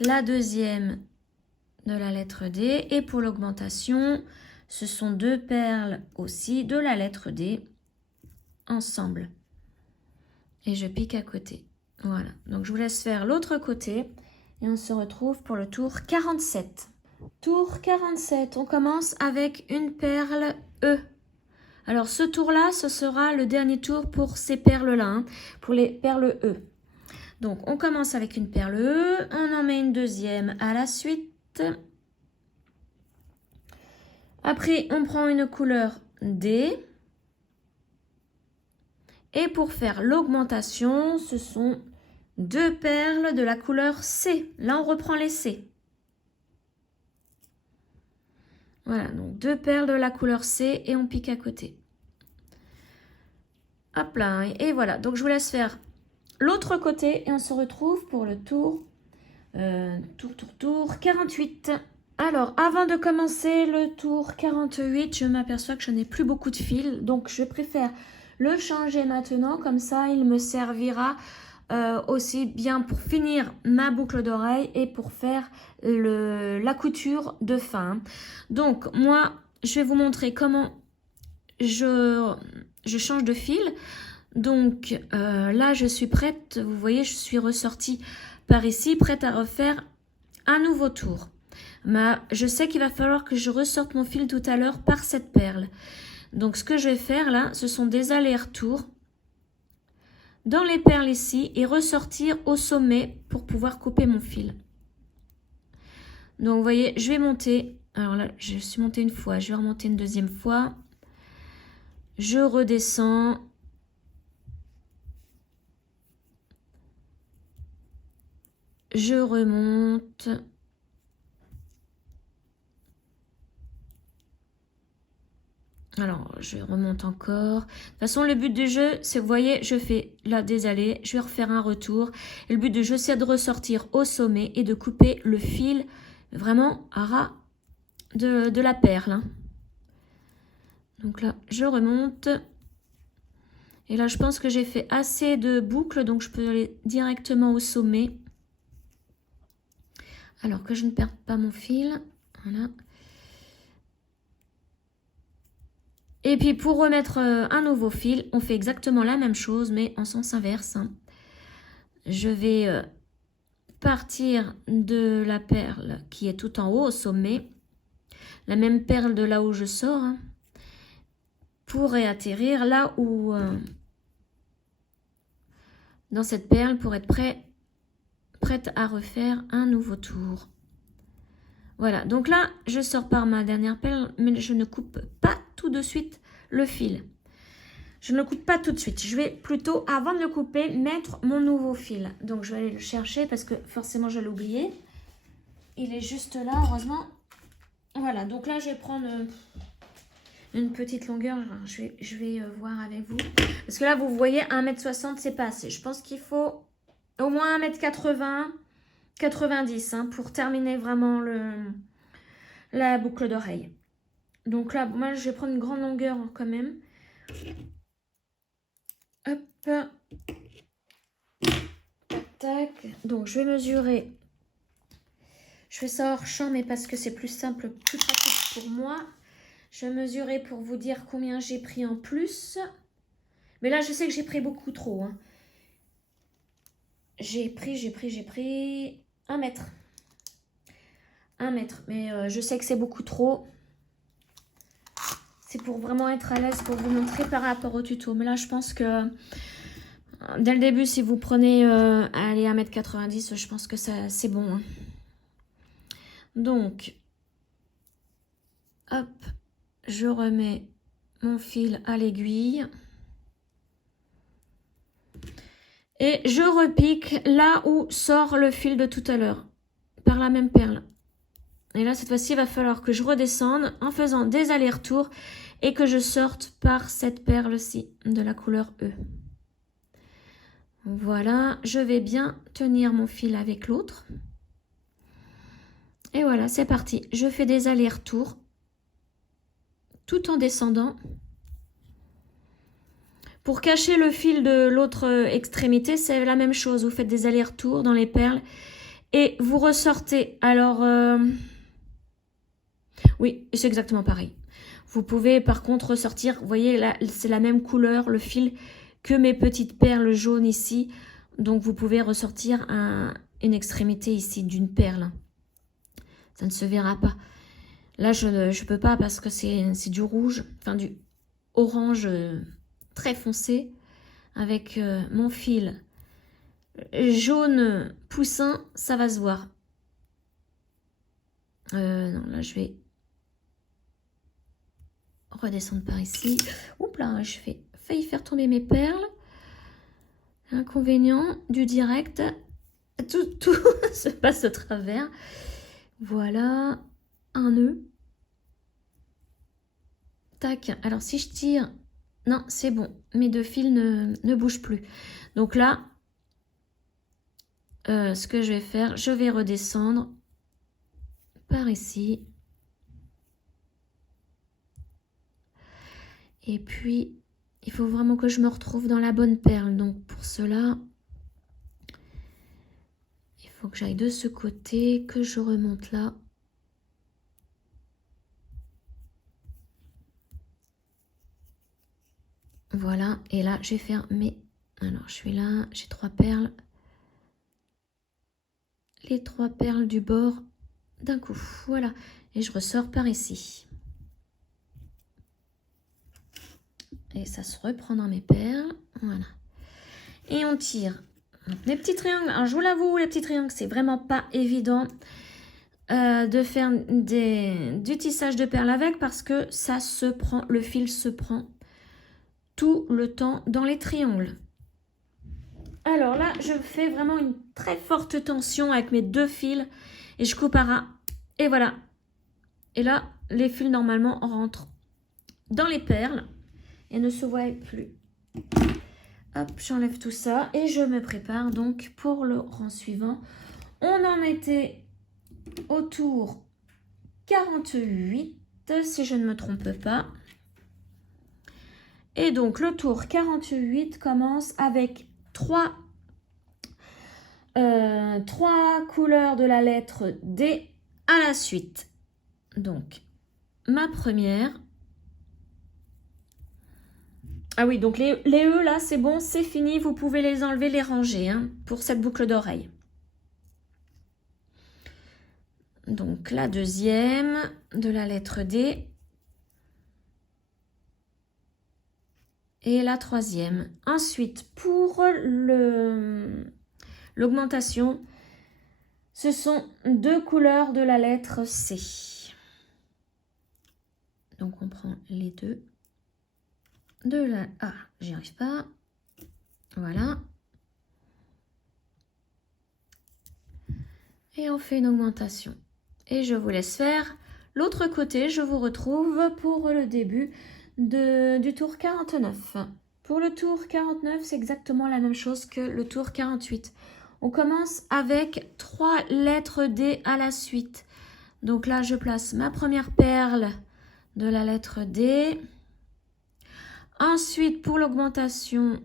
la deuxième de la lettre D et pour l'augmentation, ce sont 2 perles aussi de la lettre D ensemble. Et je pique à côté. Voilà, donc je vous laisse faire l'autre côté et on se retrouve pour le tour 47. Tour 47, on commence avec une perle E. Alors ce tour-là, ce sera le dernier tour pour ces perles-là, hein, pour les perles E. Donc on commence avec une perle E, on en met une deuxième à la suite. Après, on prend une couleur D. Et pour faire l'augmentation, ce sont 2 perles de la couleur C. Là, on reprend les C. Voilà, donc 2 perles de la couleur C et on pique à côté. Hop là, et voilà. Donc, je vous laisse faire l'autre côté et on se retrouve pour le tour 48. Alors, avant de commencer le tour 48, je m'aperçois que je n'ai plus beaucoup de fil. Donc, je préfère le changer maintenant. Comme ça, il me servira aussi bien pour finir ma boucle d'oreille et pour faire la couture de fin. Donc, moi, je vais vous montrer comment je change de fil. Donc, là, je suis prête. Vous voyez, je suis ressortie par ici, prête à refaire un nouveau tour. Mais je sais qu'il va falloir que je ressorte mon fil tout à l'heure par cette perle. Donc, ce que je vais faire là, ce sont des allers-retours dans les perles ici et ressortir au sommet pour pouvoir couper mon fil. Donc, vous voyez, je vais monter. Alors là, je suis montée une fois, je vais remonter une deuxième fois. Je redescends. Je remonte. Alors, je remonte encore. De toute façon, le but du jeu, c'est, vous voyez, je fais là des allées, je vais refaire un retour. Et le but du jeu, c'est de ressortir au sommet et de couper le fil vraiment à ras de la perle. Hein. Donc là, je remonte. Et là, je pense que j'ai fait assez de boucles, donc je peux aller directement au sommet. Alors que je ne perde pas mon fil. Voilà. Et puis pour remettre un nouveau fil, on fait exactement la même chose, mais en sens inverse. Hein. Je vais partir de la perle qui est tout en haut au sommet, la même perle de là où je sors, hein, pour réatterrir là où, dans cette perle, pour être prête à refaire un nouveau tour. Voilà, donc là, je sors par ma dernière perle, mais je ne coupe pas tout de suite le fil. Je ne le coupe pas tout de suite. Je vais plutôt, avant de le couper, mettre mon nouveau fil. Donc, je vais aller le chercher parce que forcément, je l'ai oublié. Il est juste là, heureusement. Voilà, donc là, je vais prendre une petite longueur. Je vais voir avec vous. Parce que là, vous voyez, 1,60 m, c'est pas assez. Je pense qu'il faut au moins 1,80 m, 90 hein, pour terminer vraiment la boucle d'oreille. Donc là, moi, je vais prendre une grande longueur quand même. Hop. Tac. Donc, je vais mesurer. Je fais ça hors champ, mais parce que c'est plus simple, plus pratique pour moi. Je vais mesurer pour vous dire combien j'ai pris en plus. Mais là, je sais que j'ai pris beaucoup trop. Hein. J'ai pris 1 mètre. 1 mètre. Mais je sais que c'est beaucoup trop. C'est pour vraiment être à l'aise, pour vous montrer par rapport au tuto. Mais là, je pense que dès le début, si vous prenez allez, 1,90 m, je pense que c'est bon. Hein. Donc, hop, je remets mon fil à l'aiguille. Et je repique là où sort le fil de tout à l'heure, par la même perle. Et là, cette fois-ci, il va falloir que je redescende en faisant des allers-retours et que je sorte par cette perle-ci de la couleur E. Voilà, je vais bien tenir mon fil avec l'autre. Et voilà, c'est parti. Je fais des allers-retours tout en descendant. Pour cacher le fil de l'autre extrémité, c'est la même chose. Vous faites des allers-retours dans les perles et vous ressortez. Alors, oui, c'est exactement pareil. Vous pouvez par contre ressortir, vous voyez, là, c'est la même couleur, le fil, que mes petites perles jaunes ici. Donc, vous pouvez ressortir une extrémité ici d'une perle. Ça ne se verra pas. Là, je ne peux pas parce que c'est du rouge, enfin du orange très foncé avec mon fil jaune poussin, ça va se voir. Non, là, je vais redescendre par ici. Oups là, je fais failli faire tomber mes perles. Inconvénient du direct. Tout se passe au travers. Voilà, un nœud. Tac. Alors, si je tire... Non, c'est bon. Mes deux fils ne bougent plus. Donc là, ce que je vais faire, je vais redescendre par ici. Et puis, il faut vraiment que je me retrouve dans la bonne perle. Donc, pour cela, il faut que j'aille de ce côté, que je remonte là. Voilà. Et là, je vais faire mes... Alors, je suis là, j'ai 3 perles. Les 3 perles du bord d'un coup. Voilà. Et je ressors par ici. Et ça se reprend dans mes perles. Voilà. Et on tire. Donc, les petits triangles. Alors, je vous l'avoue, les petits triangles, c'est vraiment pas évident de faire du tissage de perles avec parce que ça se prend, le fil se prend tout le temps dans les triangles. Alors là, je fais vraiment une très forte tension avec mes 2 fils et je coupe à ras. Et voilà. Et là, les fils normalement rentrent dans les perles et ne se voient plus. Hop, j'enlève tout ça et je me prépare donc pour le rang suivant. On en était au tour 48, si je ne me trompe pas. Et donc, le tour 48 commence avec 3 couleurs de la lettre D à la suite. Donc, ma première. Ah oui, donc les E là, c'est bon, c'est fini. Vous pouvez les enlever, les ranger hein, pour cette boucle d'oreille. Donc, la deuxième de la lettre D. Et la troisième. Ensuite, pour l'augmentation, ce sont 2 couleurs de la lettre C. Donc, on prend les 2. Ah, j'y arrive pas. Voilà. Et on fait une augmentation. Et je vous laisse faire l'autre côté. Je vous retrouve pour le début du tour 49. Pour le tour 49, c'est exactement la même chose que le tour 48. On commence avec 3 lettres D à la suite. Donc là, je place ma première perle de la lettre D. Ensuite, pour l'augmentation,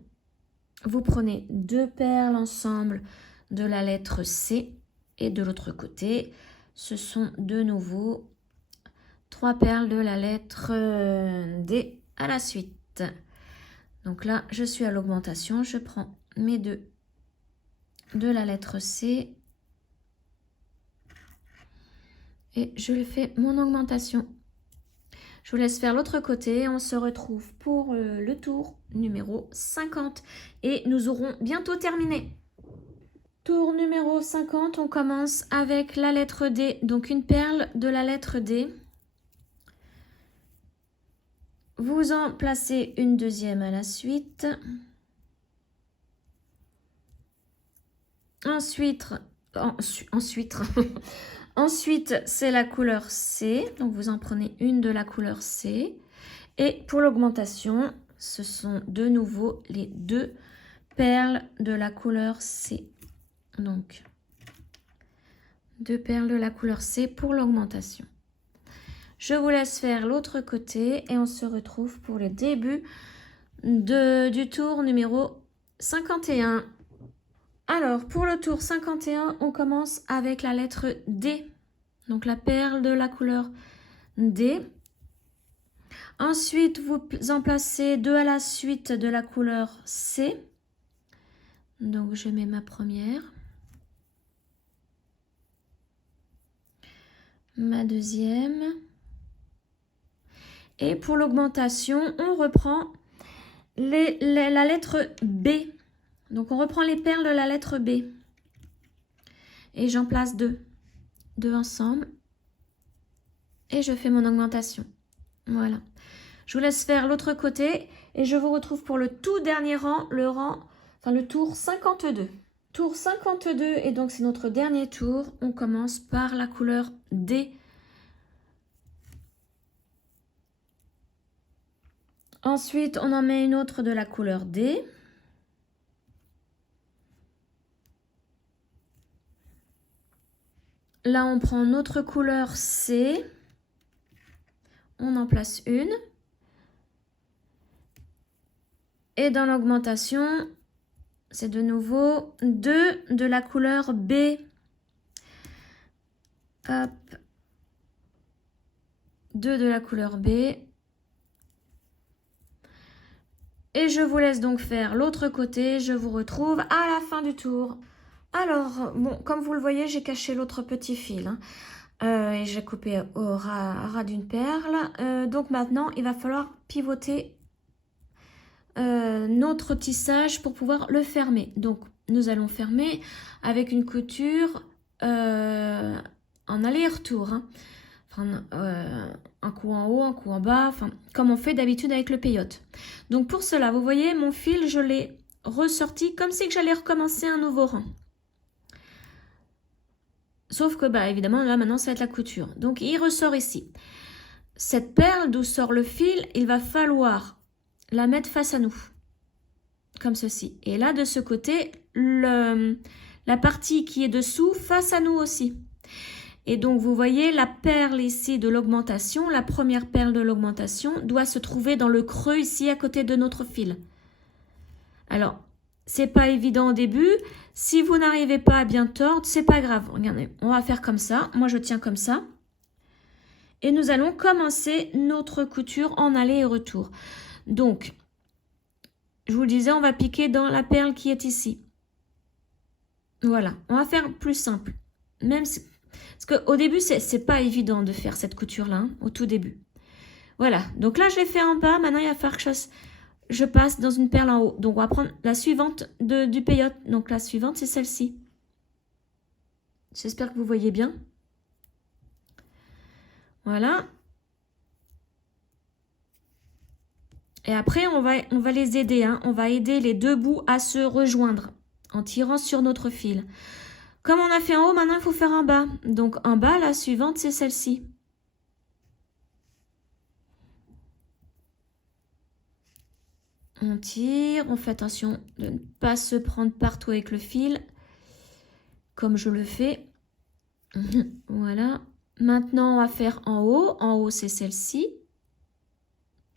vous prenez 2 perles ensemble de la lettre C. Et de l'autre côté, ce sont de nouveau 3 perles de la lettre D à la suite. Donc là, je suis à l'augmentation. Je prends mes 2 de la lettre C. Et je fais mon augmentation. Je vous laisse faire l'autre côté. On se retrouve pour le tour numéro 50. Et nous aurons bientôt terminé. Tour numéro 50, on commence avec la lettre D. Donc une perle de la lettre D. Vous en placez une deuxième à la suite. Ensuite, ensuite c'est la couleur C. Donc vous en prenez une de la couleur C. Et pour l'augmentation, ce sont de nouveau les deux perles de la couleur C. Donc, deux perles de la couleur C pour l'augmentation. Je vous laisse faire l'autre côté et on se retrouve pour le début du tour numéro 51. Alors, pour le tour 51, on commence avec la lettre D. Donc, la perle de la couleur D. Ensuite, vous en placez deux à la suite de la couleur C. Donc, je mets ma première. Ma deuxième. Et pour l'augmentation, on reprend la lettre B. Donc, on reprend les perles de la lettre B. Et j'en place deux. Deux ensemble. Et je fais mon augmentation. Voilà. Je vous laisse faire l'autre côté. Et je vous retrouve pour le tout dernier rang, le tour 52. Tour 52, et donc c'est notre dernier tour. On commence par la couleur D. Ensuite, on en met une autre de la couleur D. Là, on prend notre couleur C. On en place une. Et dans l'augmentation, c'est de nouveau deux de la couleur B. Hop. Deux de la couleur B. Et je vous laisse donc faire l'autre côté. Je vous retrouve à la fin du tour. Alors, bon, comme vous le voyez, j'ai caché l'autre petit fil. Et j'ai coupé au ras d'une perle. Donc maintenant, il va falloir pivoter notre tissage pour pouvoir le fermer. Donc, nous allons fermer avec une couture en aller-retour. Enfin, un coup en haut, un coup en bas, enfin, comme on fait d'habitude avec le peyote. Donc pour cela, vous voyez, mon fil, je l'ai ressorti comme si j'allais recommencer un nouveau rang. Sauf que, bah, évidemment, là, maintenant, ça va être la couture. Donc, il ressort ici. Cette perle d'où sort le fil, il va falloir la mettre face à nous. Comme ceci. Et là, de ce côté, la partie qui est dessous, face à nous aussi. Et donc, vous voyez, la perle ici de l'augmentation, la première perle de l'augmentation, doit se trouver dans le creux ici, à côté de notre fil. Alors, c'est pas évident au début. Si vous n'arrivez pas à bien tordre, c'est pas grave. Regardez, on va faire comme ça. Moi, je tiens comme ça. Et nous allons commencer notre couture en aller et retour. Donc, je vous le disais, on va piquer dans la perle qui est ici. Voilà, on va faire plus simple. Même si... Parce qu'au début, c'est pas évident de faire cette couture-là, hein, au tout début. Voilà, donc là, je l'ai fait en bas. Maintenant, il va falloir que je passe dans une perle en haut. Donc, on va prendre la suivante du peyote. Donc, la suivante, c'est celle-ci. J'espère que vous voyez bien. Voilà. Et après, on va les aider. Hein. On va aider les deux bouts à se rejoindre en tirant sur notre fil. Comme on a fait en haut, maintenant, il faut faire en bas. Donc, en bas, la suivante, c'est celle-ci. On tire, on fait attention de ne pas se prendre partout avec le fil, comme je le fais. Voilà. Maintenant, on va faire en haut. En haut, c'est celle-ci.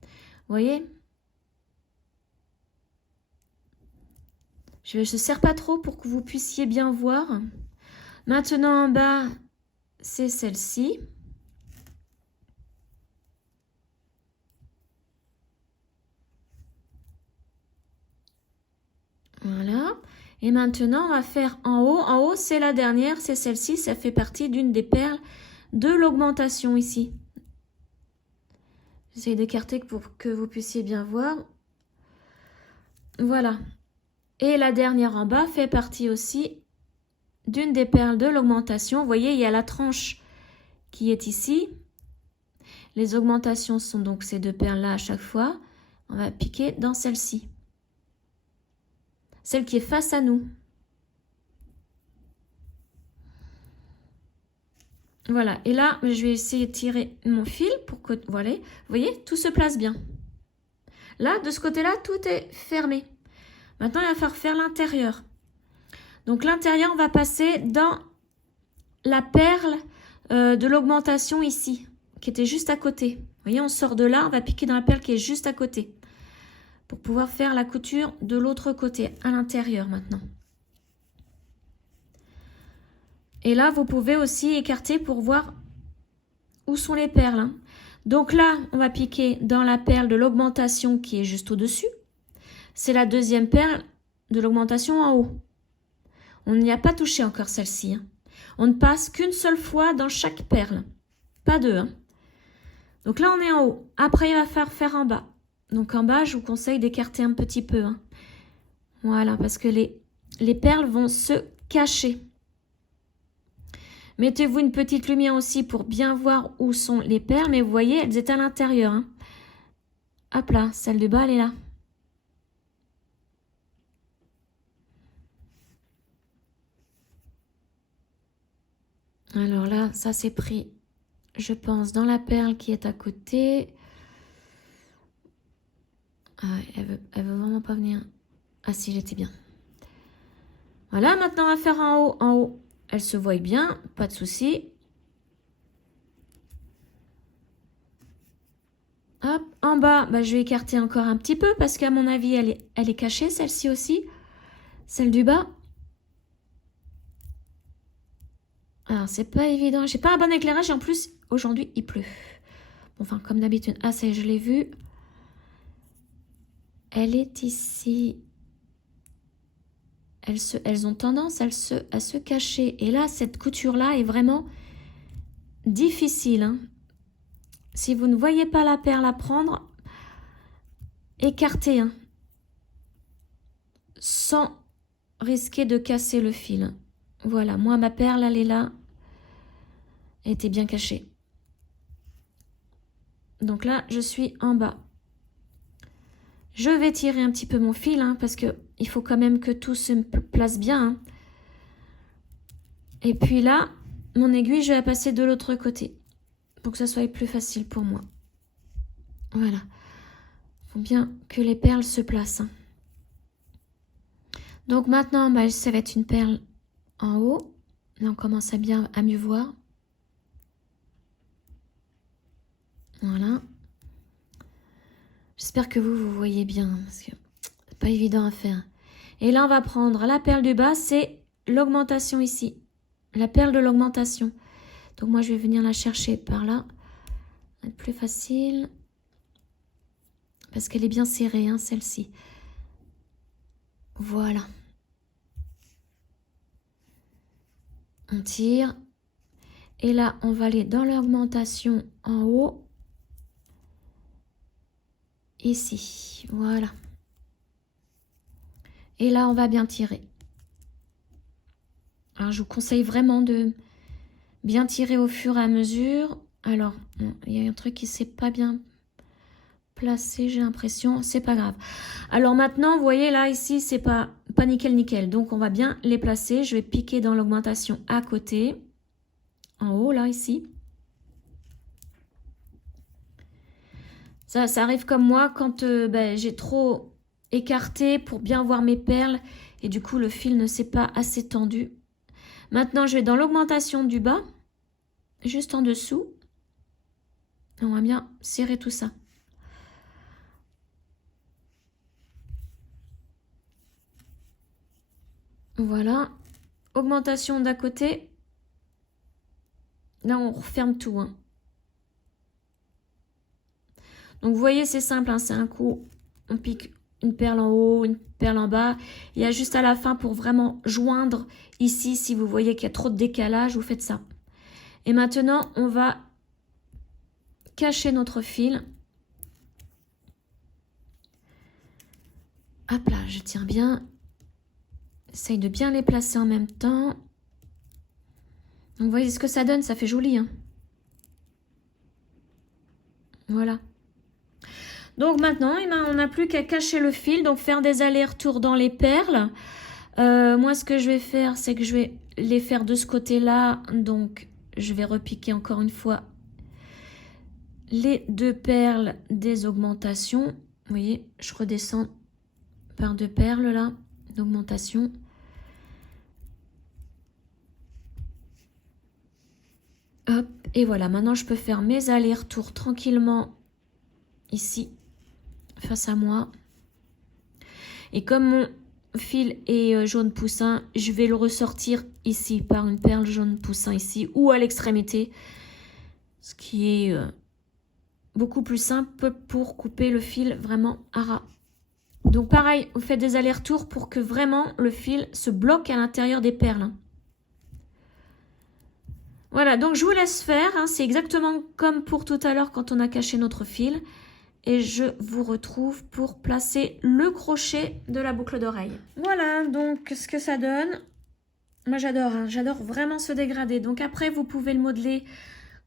Vous voyez? Je ne serre pas trop pour que vous puissiez bien voir. Maintenant, en bas, c'est celle-ci. Voilà. Et maintenant, on va faire en haut. En haut, c'est la dernière, c'est celle-ci. Ça fait partie d'une des perles de l'augmentation ici. J'essaie d'écarter pour que vous puissiez bien voir. Voilà. Et la dernière en bas fait partie aussi d'une des perles de l'augmentation. Vous voyez, il y a la tranche qui est ici. Les augmentations sont donc ces deux perles-là à chaque fois. On va piquer dans celle-ci. Celle qui est face à nous. Voilà. Et là, je vais essayer de tirer mon fil pour que... Voilà. Vous voyez, tout se place bien. Là, de ce côté-là, tout est fermé. Maintenant, il va falloir faire l'intérieur. Donc, l'intérieur, on va passer dans la perle de l'augmentation ici, qui était juste à côté. Vous voyez, on sort de là, on va piquer dans la perle qui est juste à côté. Pour pouvoir faire la couture de l'autre côté, à l'intérieur maintenant. Et là, vous pouvez aussi écarter pour voir où sont les perles. Hein. Donc là, on va piquer dans la perle de l'augmentation qui est juste au-dessus. C'est la deuxième perle de l'augmentation en haut. On n'y a pas touché encore celle-ci. Hein. On ne passe qu'une seule fois dans chaque perle. Pas deux. Hein. Donc là, on est en haut. Après, il va falloir faire en bas. Donc en bas, je vous conseille d'écarter un petit peu. Hein. Voilà, parce que les perles vont se cacher. Mettez-vous une petite lumière aussi pour bien voir où sont les perles. Mais vous voyez, elles étaient à l'intérieur. Hein. Hop là, celle du bas, elle est là. Alors là, ça c'est pris, je pense, dans la perle qui est à côté. Ah, elle veut vraiment pas venir. Ah si, j'étais bien. Voilà, maintenant on va faire en haut. En haut, elle se voit bien, pas de souci. Hop, en bas, bah, je vais écarter encore un petit peu parce qu'à mon avis, elle est cachée, celle-ci aussi. Celle du bas. Alors, c'est pas évident. J'ai pas un bon éclairage et en plus, aujourd'hui, il pleut. Enfin, comme d'habitude. Ah, ça y est, je l'ai vue. Elle est ici. Elles ont tendance à se cacher. Et là, cette couture-là est vraiment difficile. Hein. Si vous ne voyez pas la perle à prendre, écartez. Hein, sans risquer de casser le fil. Voilà, moi, ma perle, elle est là. Elle était bien cachée. Donc là, je suis en bas. Je vais tirer un petit peu mon fil, hein, parce que il faut quand même que tout se place bien. Hein. Et puis là, mon aiguille, je vais la passer de l'autre côté. Pour que ça soit plus facile pour moi. Voilà. Il faut bien que les perles se placent. Hein. Donc maintenant, bah, ça va être une perle en haut. Là, on commence à mieux voir. Voilà. J'espère que vous voyez bien, parce que c'est pas évident à faire. Et là, on va prendre la perle du bas, c'est l'augmentation ici. La perle de l'augmentation. Donc moi, je vais venir la chercher par là. Ça va être plus facile. Parce qu'elle est bien serrée, hein, celle-ci. Voilà. On tire. Et là, on va aller dans l'augmentation en haut. Ici, voilà. Et là, on va bien tirer. Alors, je vous conseille vraiment de bien tirer au fur et à mesure. Alors, il y a un truc qui ne s'est pas bien placé, j'ai l'impression. C'est pas grave. Alors maintenant, vous voyez, là, ici, c'est pas nickel. Donc, on va bien les placer. Je vais piquer dans l'augmentation à côté. En haut, là, ici. Ça arrive comme moi quand j'ai trop écarté pour bien voir mes perles. Et du coup, le fil ne s'est pas assez tendu. Maintenant, je vais dans l'augmentation du bas. Juste en dessous. On va bien serrer tout ça. Voilà. Augmentation d'à côté. Là, on referme tout. Hein. Donc, vous voyez, c'est simple. Hein, c'est un coup, on pique une perle en haut, une perle en bas. Il y a juste à la fin pour vraiment joindre ici. Si vous voyez qu'il y a trop de décalage, vous faites ça. Et maintenant, on va cacher notre fil. Hop là, je tiens bien. Essaye de bien les placer en même temps. Vous voyez ce que ça donne, ça fait joli, hein. Voilà. Donc maintenant, eh ben, on n'a plus qu'à cacher le fil, donc faire des allers-retours dans les perles. Moi, ce que je vais faire, c'est que je vais les faire de ce côté-là. Donc, je vais repiquer encore une fois les 2 perles des augmentations. Vous voyez, je redescends par 2 perles là, d'augmentation. Hop, et voilà, maintenant je peux faire mes allers-retours tranquillement ici, face à moi. Et comme mon fil est jaune poussin, je vais le ressortir ici par une perle jaune poussin ici ou à l'extrémité, ce qui est beaucoup plus simple pour couper le fil vraiment à ras. Donc pareil, vous faites des allers-retours pour que vraiment le fil se bloque à l'intérieur des perles. Voilà, donc je vous laisse faire, hein, c'est exactement comme pour tout à l'heure quand on a caché notre fil. Et je vous retrouve pour placer le crochet de la boucle d'oreille. Voilà, donc ce que ça donne. Moi j'adore, hein, j'adore vraiment ce dégradé. Donc après, vous pouvez le modeler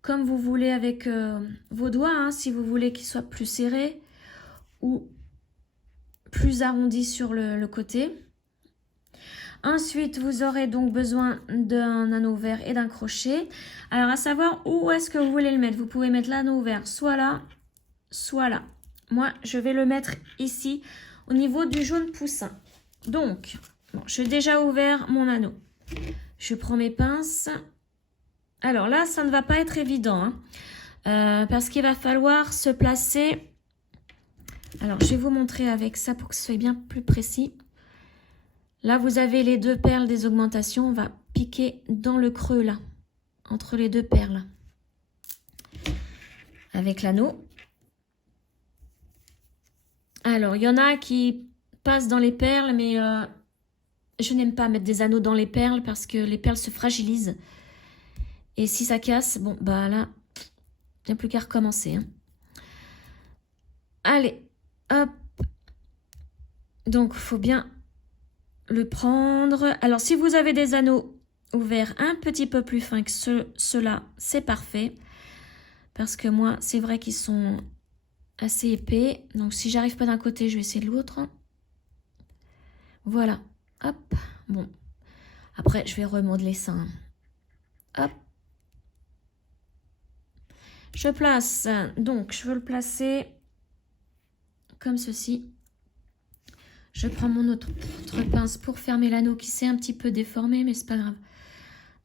comme vous voulez avec vos doigts, hein, si vous voulez qu'il soit plus serré ou plus arrondi sur le côté. Ensuite, vous aurez donc besoin d'un anneau vert et d'un crochet. Alors, à savoir où est-ce que vous voulez le mettre. Vous pouvez mettre l'anneau vert soit là, soit là. Moi, je vais le mettre ici, au niveau du jaune poussin. Donc, bon, j'ai déjà ouvert mon anneau. Je prends mes pinces. Alors là, ça ne va pas être évident, hein, parce qu'il va falloir se placer. Alors, je vais vous montrer avec ça pour que ce soit bien plus précis. Là, vous avez les 2 perles des augmentations. On va piquer dans le creux, là, entre les 2 perles. Avec l'anneau. Alors, il y en a qui passent dans les perles, mais je n'aime pas mettre des anneaux dans les perles parce que les perles se fragilisent. Et si ça casse, bon, bah là, il n'y a plus qu'à recommencer, hein. Allez, hop. Donc, il faut bien le prendre. Alors, si vous avez des anneaux ouverts un petit peu plus fins que ceux-là, c'est parfait. Parce que moi, c'est vrai qu'ils sont assez épais. Donc, si j'arrive pas d'un côté, je vais essayer de l'autre. Voilà. Hop. Bon. Après, je vais remodeler ça, hein. Hop. Je place. Donc, je veux le placer comme ceci. Je prends mon autre pince pour fermer l'anneau qui s'est un petit peu déformé, mais c'est pas grave.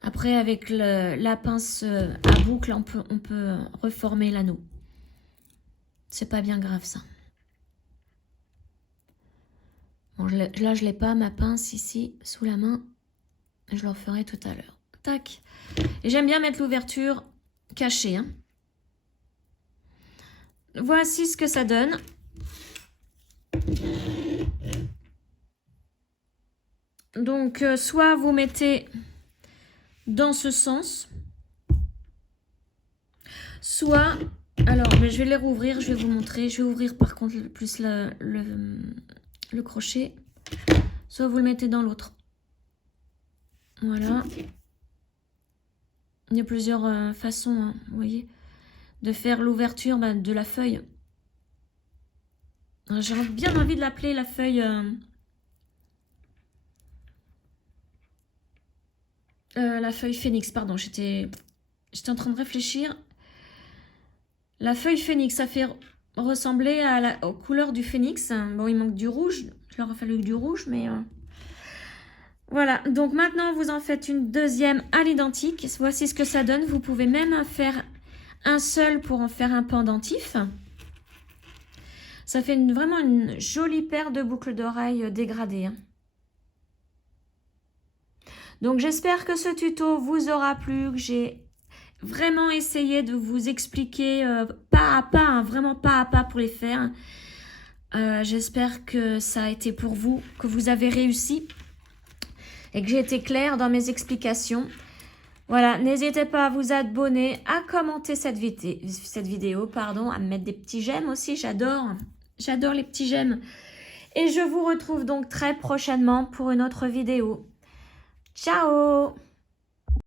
Après, avec la pince à boucle, on peut reformer l'anneau. C'est pas bien grave, ça. Bon, là, je l'ai pas, ma pince ici, sous la main. Je le referai tout à l'heure. Tac. Et j'aime bien mettre l'ouverture cachée, hein. Voici ce que ça donne. Donc, soit vous mettez dans ce sens, soit... Alors, mais je vais les rouvrir, je vais vous montrer. Je vais ouvrir par contre plus le crochet. Soit vous le mettez dans l'autre. Voilà. Il y a plusieurs façons, hein, vous voyez, de faire l'ouverture de la feuille. J'ai bien envie de l'appeler la feuille... la feuille phénix, pardon, j'étais en train de réfléchir. La feuille phénix, ça fait ressembler aux couleurs du phénix. Bon, il manque du rouge, il leur a fallu du rouge, mais... Voilà, donc maintenant vous en faites une deuxième à l'identique. Voici ce que ça donne. Vous pouvez même faire un seul pour en faire un pendentif. Ça fait vraiment une jolie paire de boucles d'oreilles dégradées, hein. Donc j'espère que ce tuto vous aura plu, que j'ai vraiment essayé de vous expliquer pas à pas, hein, vraiment pas à pas pour les faire. J'espère que ça a été pour vous, que vous avez réussi et que j'ai été claire dans mes explications. Voilà, n'hésitez pas à vous abonner, à commenter cette vidéo, pardon, à me mettre des petits j'aime aussi, j'adore les petits j'aime. Et je vous retrouve donc très prochainement pour une autre vidéo. Ciao!